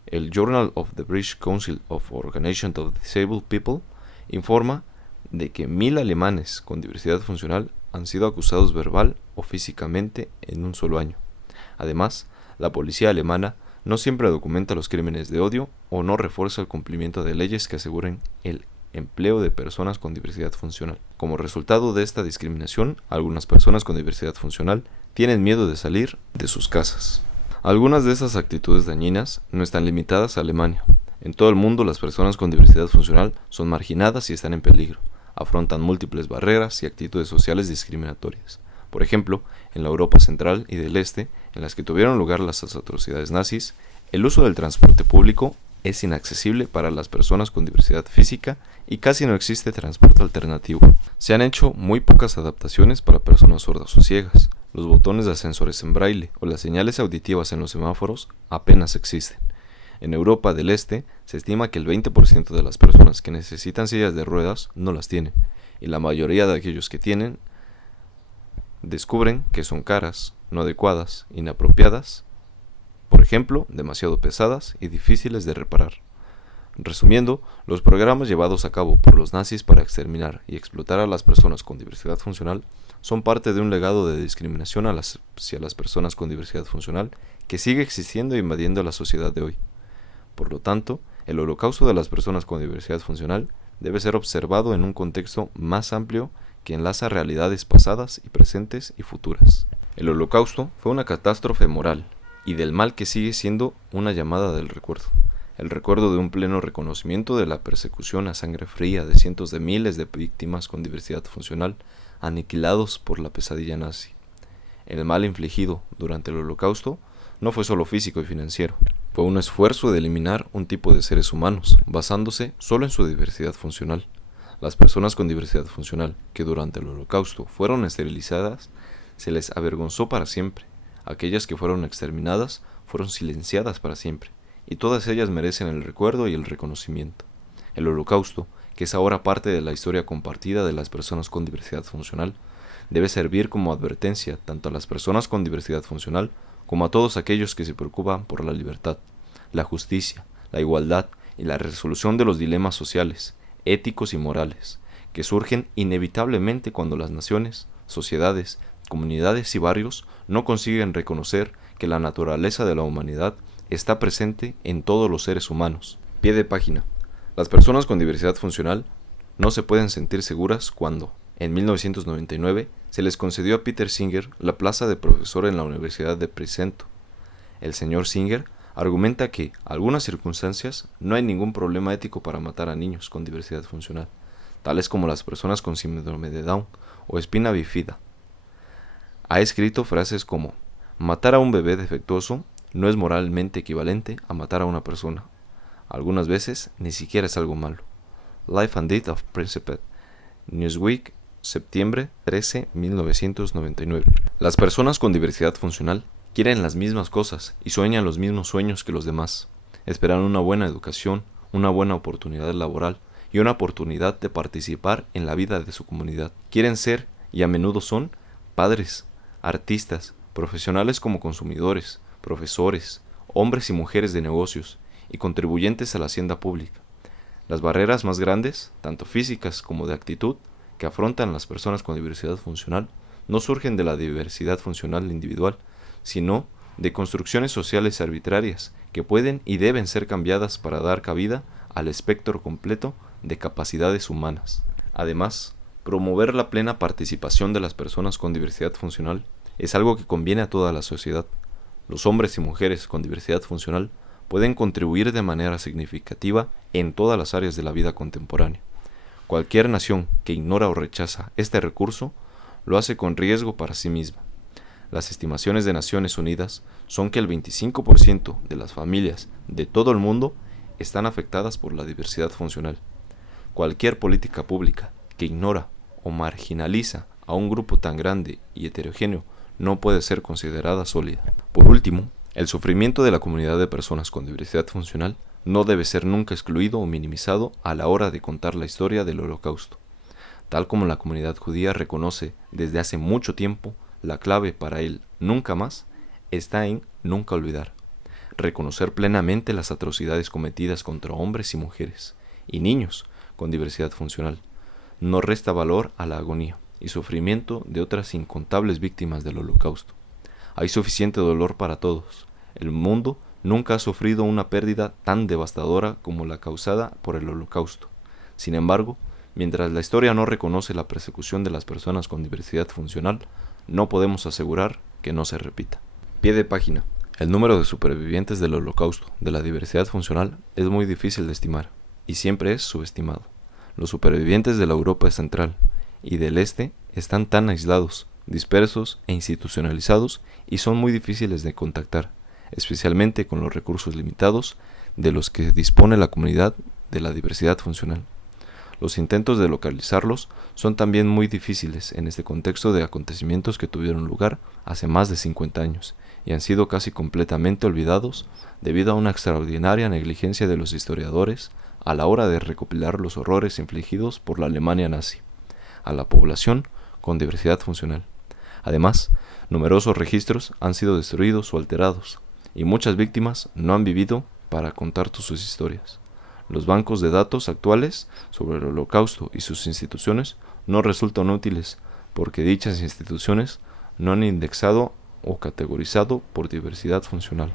El Journal of the British Council of Organization of Disabled People informa de que 1.000 alemanes con diversidad funcional han sido acusados verbal o físicamente en un solo año. Además, la policía alemana no siempre documenta los crímenes de odio o no refuerza el cumplimiento de leyes que aseguren el empleo de personas con diversidad funcional. Como resultado de esta discriminación, algunas personas con diversidad funcional tienen miedo de salir de sus casas. Algunas de esas actitudes dañinas no están limitadas a Alemania. En todo el mundo, las personas con diversidad funcional son marginadas y están en peligro. Afrontan múltiples barreras y actitudes sociales discriminatorias. Por ejemplo, en la Europa Central y del Este, en las que tuvieron lugar las atrocidades nazis, el uso del transporte público es inaccesible para las personas con diversidad física y casi no existe transporte alternativo. Se han hecho muy pocas adaptaciones para personas sordas o ciegas. Los botones de ascensores en braille o las señales auditivas en los semáforos apenas existen. En Europa del Este se estima que el 20% de las personas que necesitan sillas de ruedas no las tienen, y la mayoría de aquellos que tienen descubren que son caras, no adecuadas, inapropiadas, por ejemplo, demasiado pesadas y difíciles de reparar. Resumiendo, los programas llevados a cabo por los nazis para exterminar y explotar a las personas con diversidad funcional son parte de un legado de discriminación hacia las personas con diversidad funcional que sigue existiendo e invadiendo la sociedad de hoy. Por lo tanto, el holocausto de las personas con diversidad funcional debe ser observado en un contexto más amplio que enlaza realidades pasadas y presentes y futuras. El Holocausto fue una catástrofe moral y del mal que sigue siendo una llamada del recuerdo. El recuerdo de un pleno reconocimiento de la persecución a sangre fría de cientos de miles de víctimas con diversidad funcional aniquilados por la pesadilla nazi. El mal infligido durante el Holocausto no fue solo físico y financiero, fue un esfuerzo de eliminar un tipo de seres humanos basándose solo en su diversidad funcional. Las personas con diversidad funcional que durante el Holocausto fueron esterilizadas se les avergonzó para siempre. Aquellas que fueron exterminadas fueron silenciadas para siempre, y todas ellas merecen el recuerdo y el reconocimiento. El Holocausto, que es ahora parte de la historia compartida de las personas con diversidad funcional, debe servir como advertencia tanto a las personas con diversidad funcional como a todos aquellos que se preocupan por la libertad, la justicia, la igualdad y la resolución de los dilemas sociales, éticos y morales, que surgen inevitablemente cuando las naciones, sociedades, comunidades y barrios no consiguen reconocer que la naturaleza de la humanidad está presente en todos los seres humanos. Pie de página. Las personas con diversidad funcional no se pueden sentir seguras cuando, en 1999, se les concedió a Peter Singer la plaza de profesor en la Universidad de Princeton. El señor Singer argumenta que, en algunas circunstancias, no hay ningún problema ético para matar a niños con diversidad funcional, tales como las personas con síndrome de Down o espina bífida. Ha escrito frases como: matar a un bebé defectuoso no es moralmente equivalente a matar a una persona. Algunas veces ni siquiera es algo malo. Life and Death of Principet, Newsweek, septiembre 13, 1999. Las personas con diversidad funcional quieren las mismas cosas y sueñan los mismos sueños que los demás. Esperan una buena educación, una buena oportunidad laboral y una oportunidad de participar en la vida de su comunidad. Quieren ser, y a menudo son, padres, artistas, profesionales como consumidores, profesores, hombres y mujeres de negocios y contribuyentes a la hacienda pública. Las barreras más grandes, tanto físicas como de actitud, que afrontan las personas con diversidad funcional, no surgen de la diversidad funcional individual, sino de construcciones sociales arbitrarias que pueden y deben ser cambiadas para dar cabida al espectro completo de capacidades humanas. Además, promover la plena participación de las personas con diversidad funcional es algo que conviene a toda la sociedad. Los hombres y mujeres con diversidad funcional pueden contribuir de manera significativa en todas las áreas de la vida contemporánea. Cualquier nación que ignora o rechaza este recurso lo hace con riesgo para sí misma. Las estimaciones de Naciones Unidas son que el 25% de las familias de todo el mundo están afectadas por la diversidad funcional. Cualquier política pública que ignora o marginaliza a un grupo tan grande y heterogéneo no puede ser considerada sólida. Por último, el sufrimiento de la comunidad de personas con diversidad funcional no debe ser nunca excluido o minimizado a la hora de contar la historia del Holocausto. Tal como la comunidad judía reconoce desde hace mucho tiempo, la clave para el nunca más está en nunca olvidar. Reconocer plenamente las atrocidades cometidas contra hombres y mujeres y niños con diversidad funcional no resta valor a la agonía y sufrimiento de otras incontables víctimas del Holocausto. Hay suficiente dolor para todos. El mundo nunca ha sufrido una pérdida tan devastadora como la causada por el Holocausto. Sin embargo, mientras la historia no reconoce la persecución de las personas con diversidad funcional, no podemos asegurar que no se repita. Pie de página. El número de supervivientes del Holocausto de la diversidad funcional es muy difícil de estimar, y siempre es subestimado. Los supervivientes de la Europa central y del Este están tan aislados, dispersos e institucionalizados y son muy difíciles de contactar, especialmente con los recursos limitados de los que dispone la comunidad de la diversidad funcional. Los intentos de localizarlos son también muy difíciles en este contexto de acontecimientos que tuvieron lugar hace más de 50 años y han sido casi completamente olvidados debido a una extraordinaria negligencia de los historiadores a la hora de recopilar los horrores infligidos por la Alemania nazi a la población con diversidad funcional. Además, numerosos registros han sido destruidos o alterados, y muchas víctimas no han vivido para contar sus historias. Los bancos de datos actuales sobre el Holocausto y sus instituciones no resultan útiles porque dichas instituciones no han indexado o categorizado por diversidad funcional.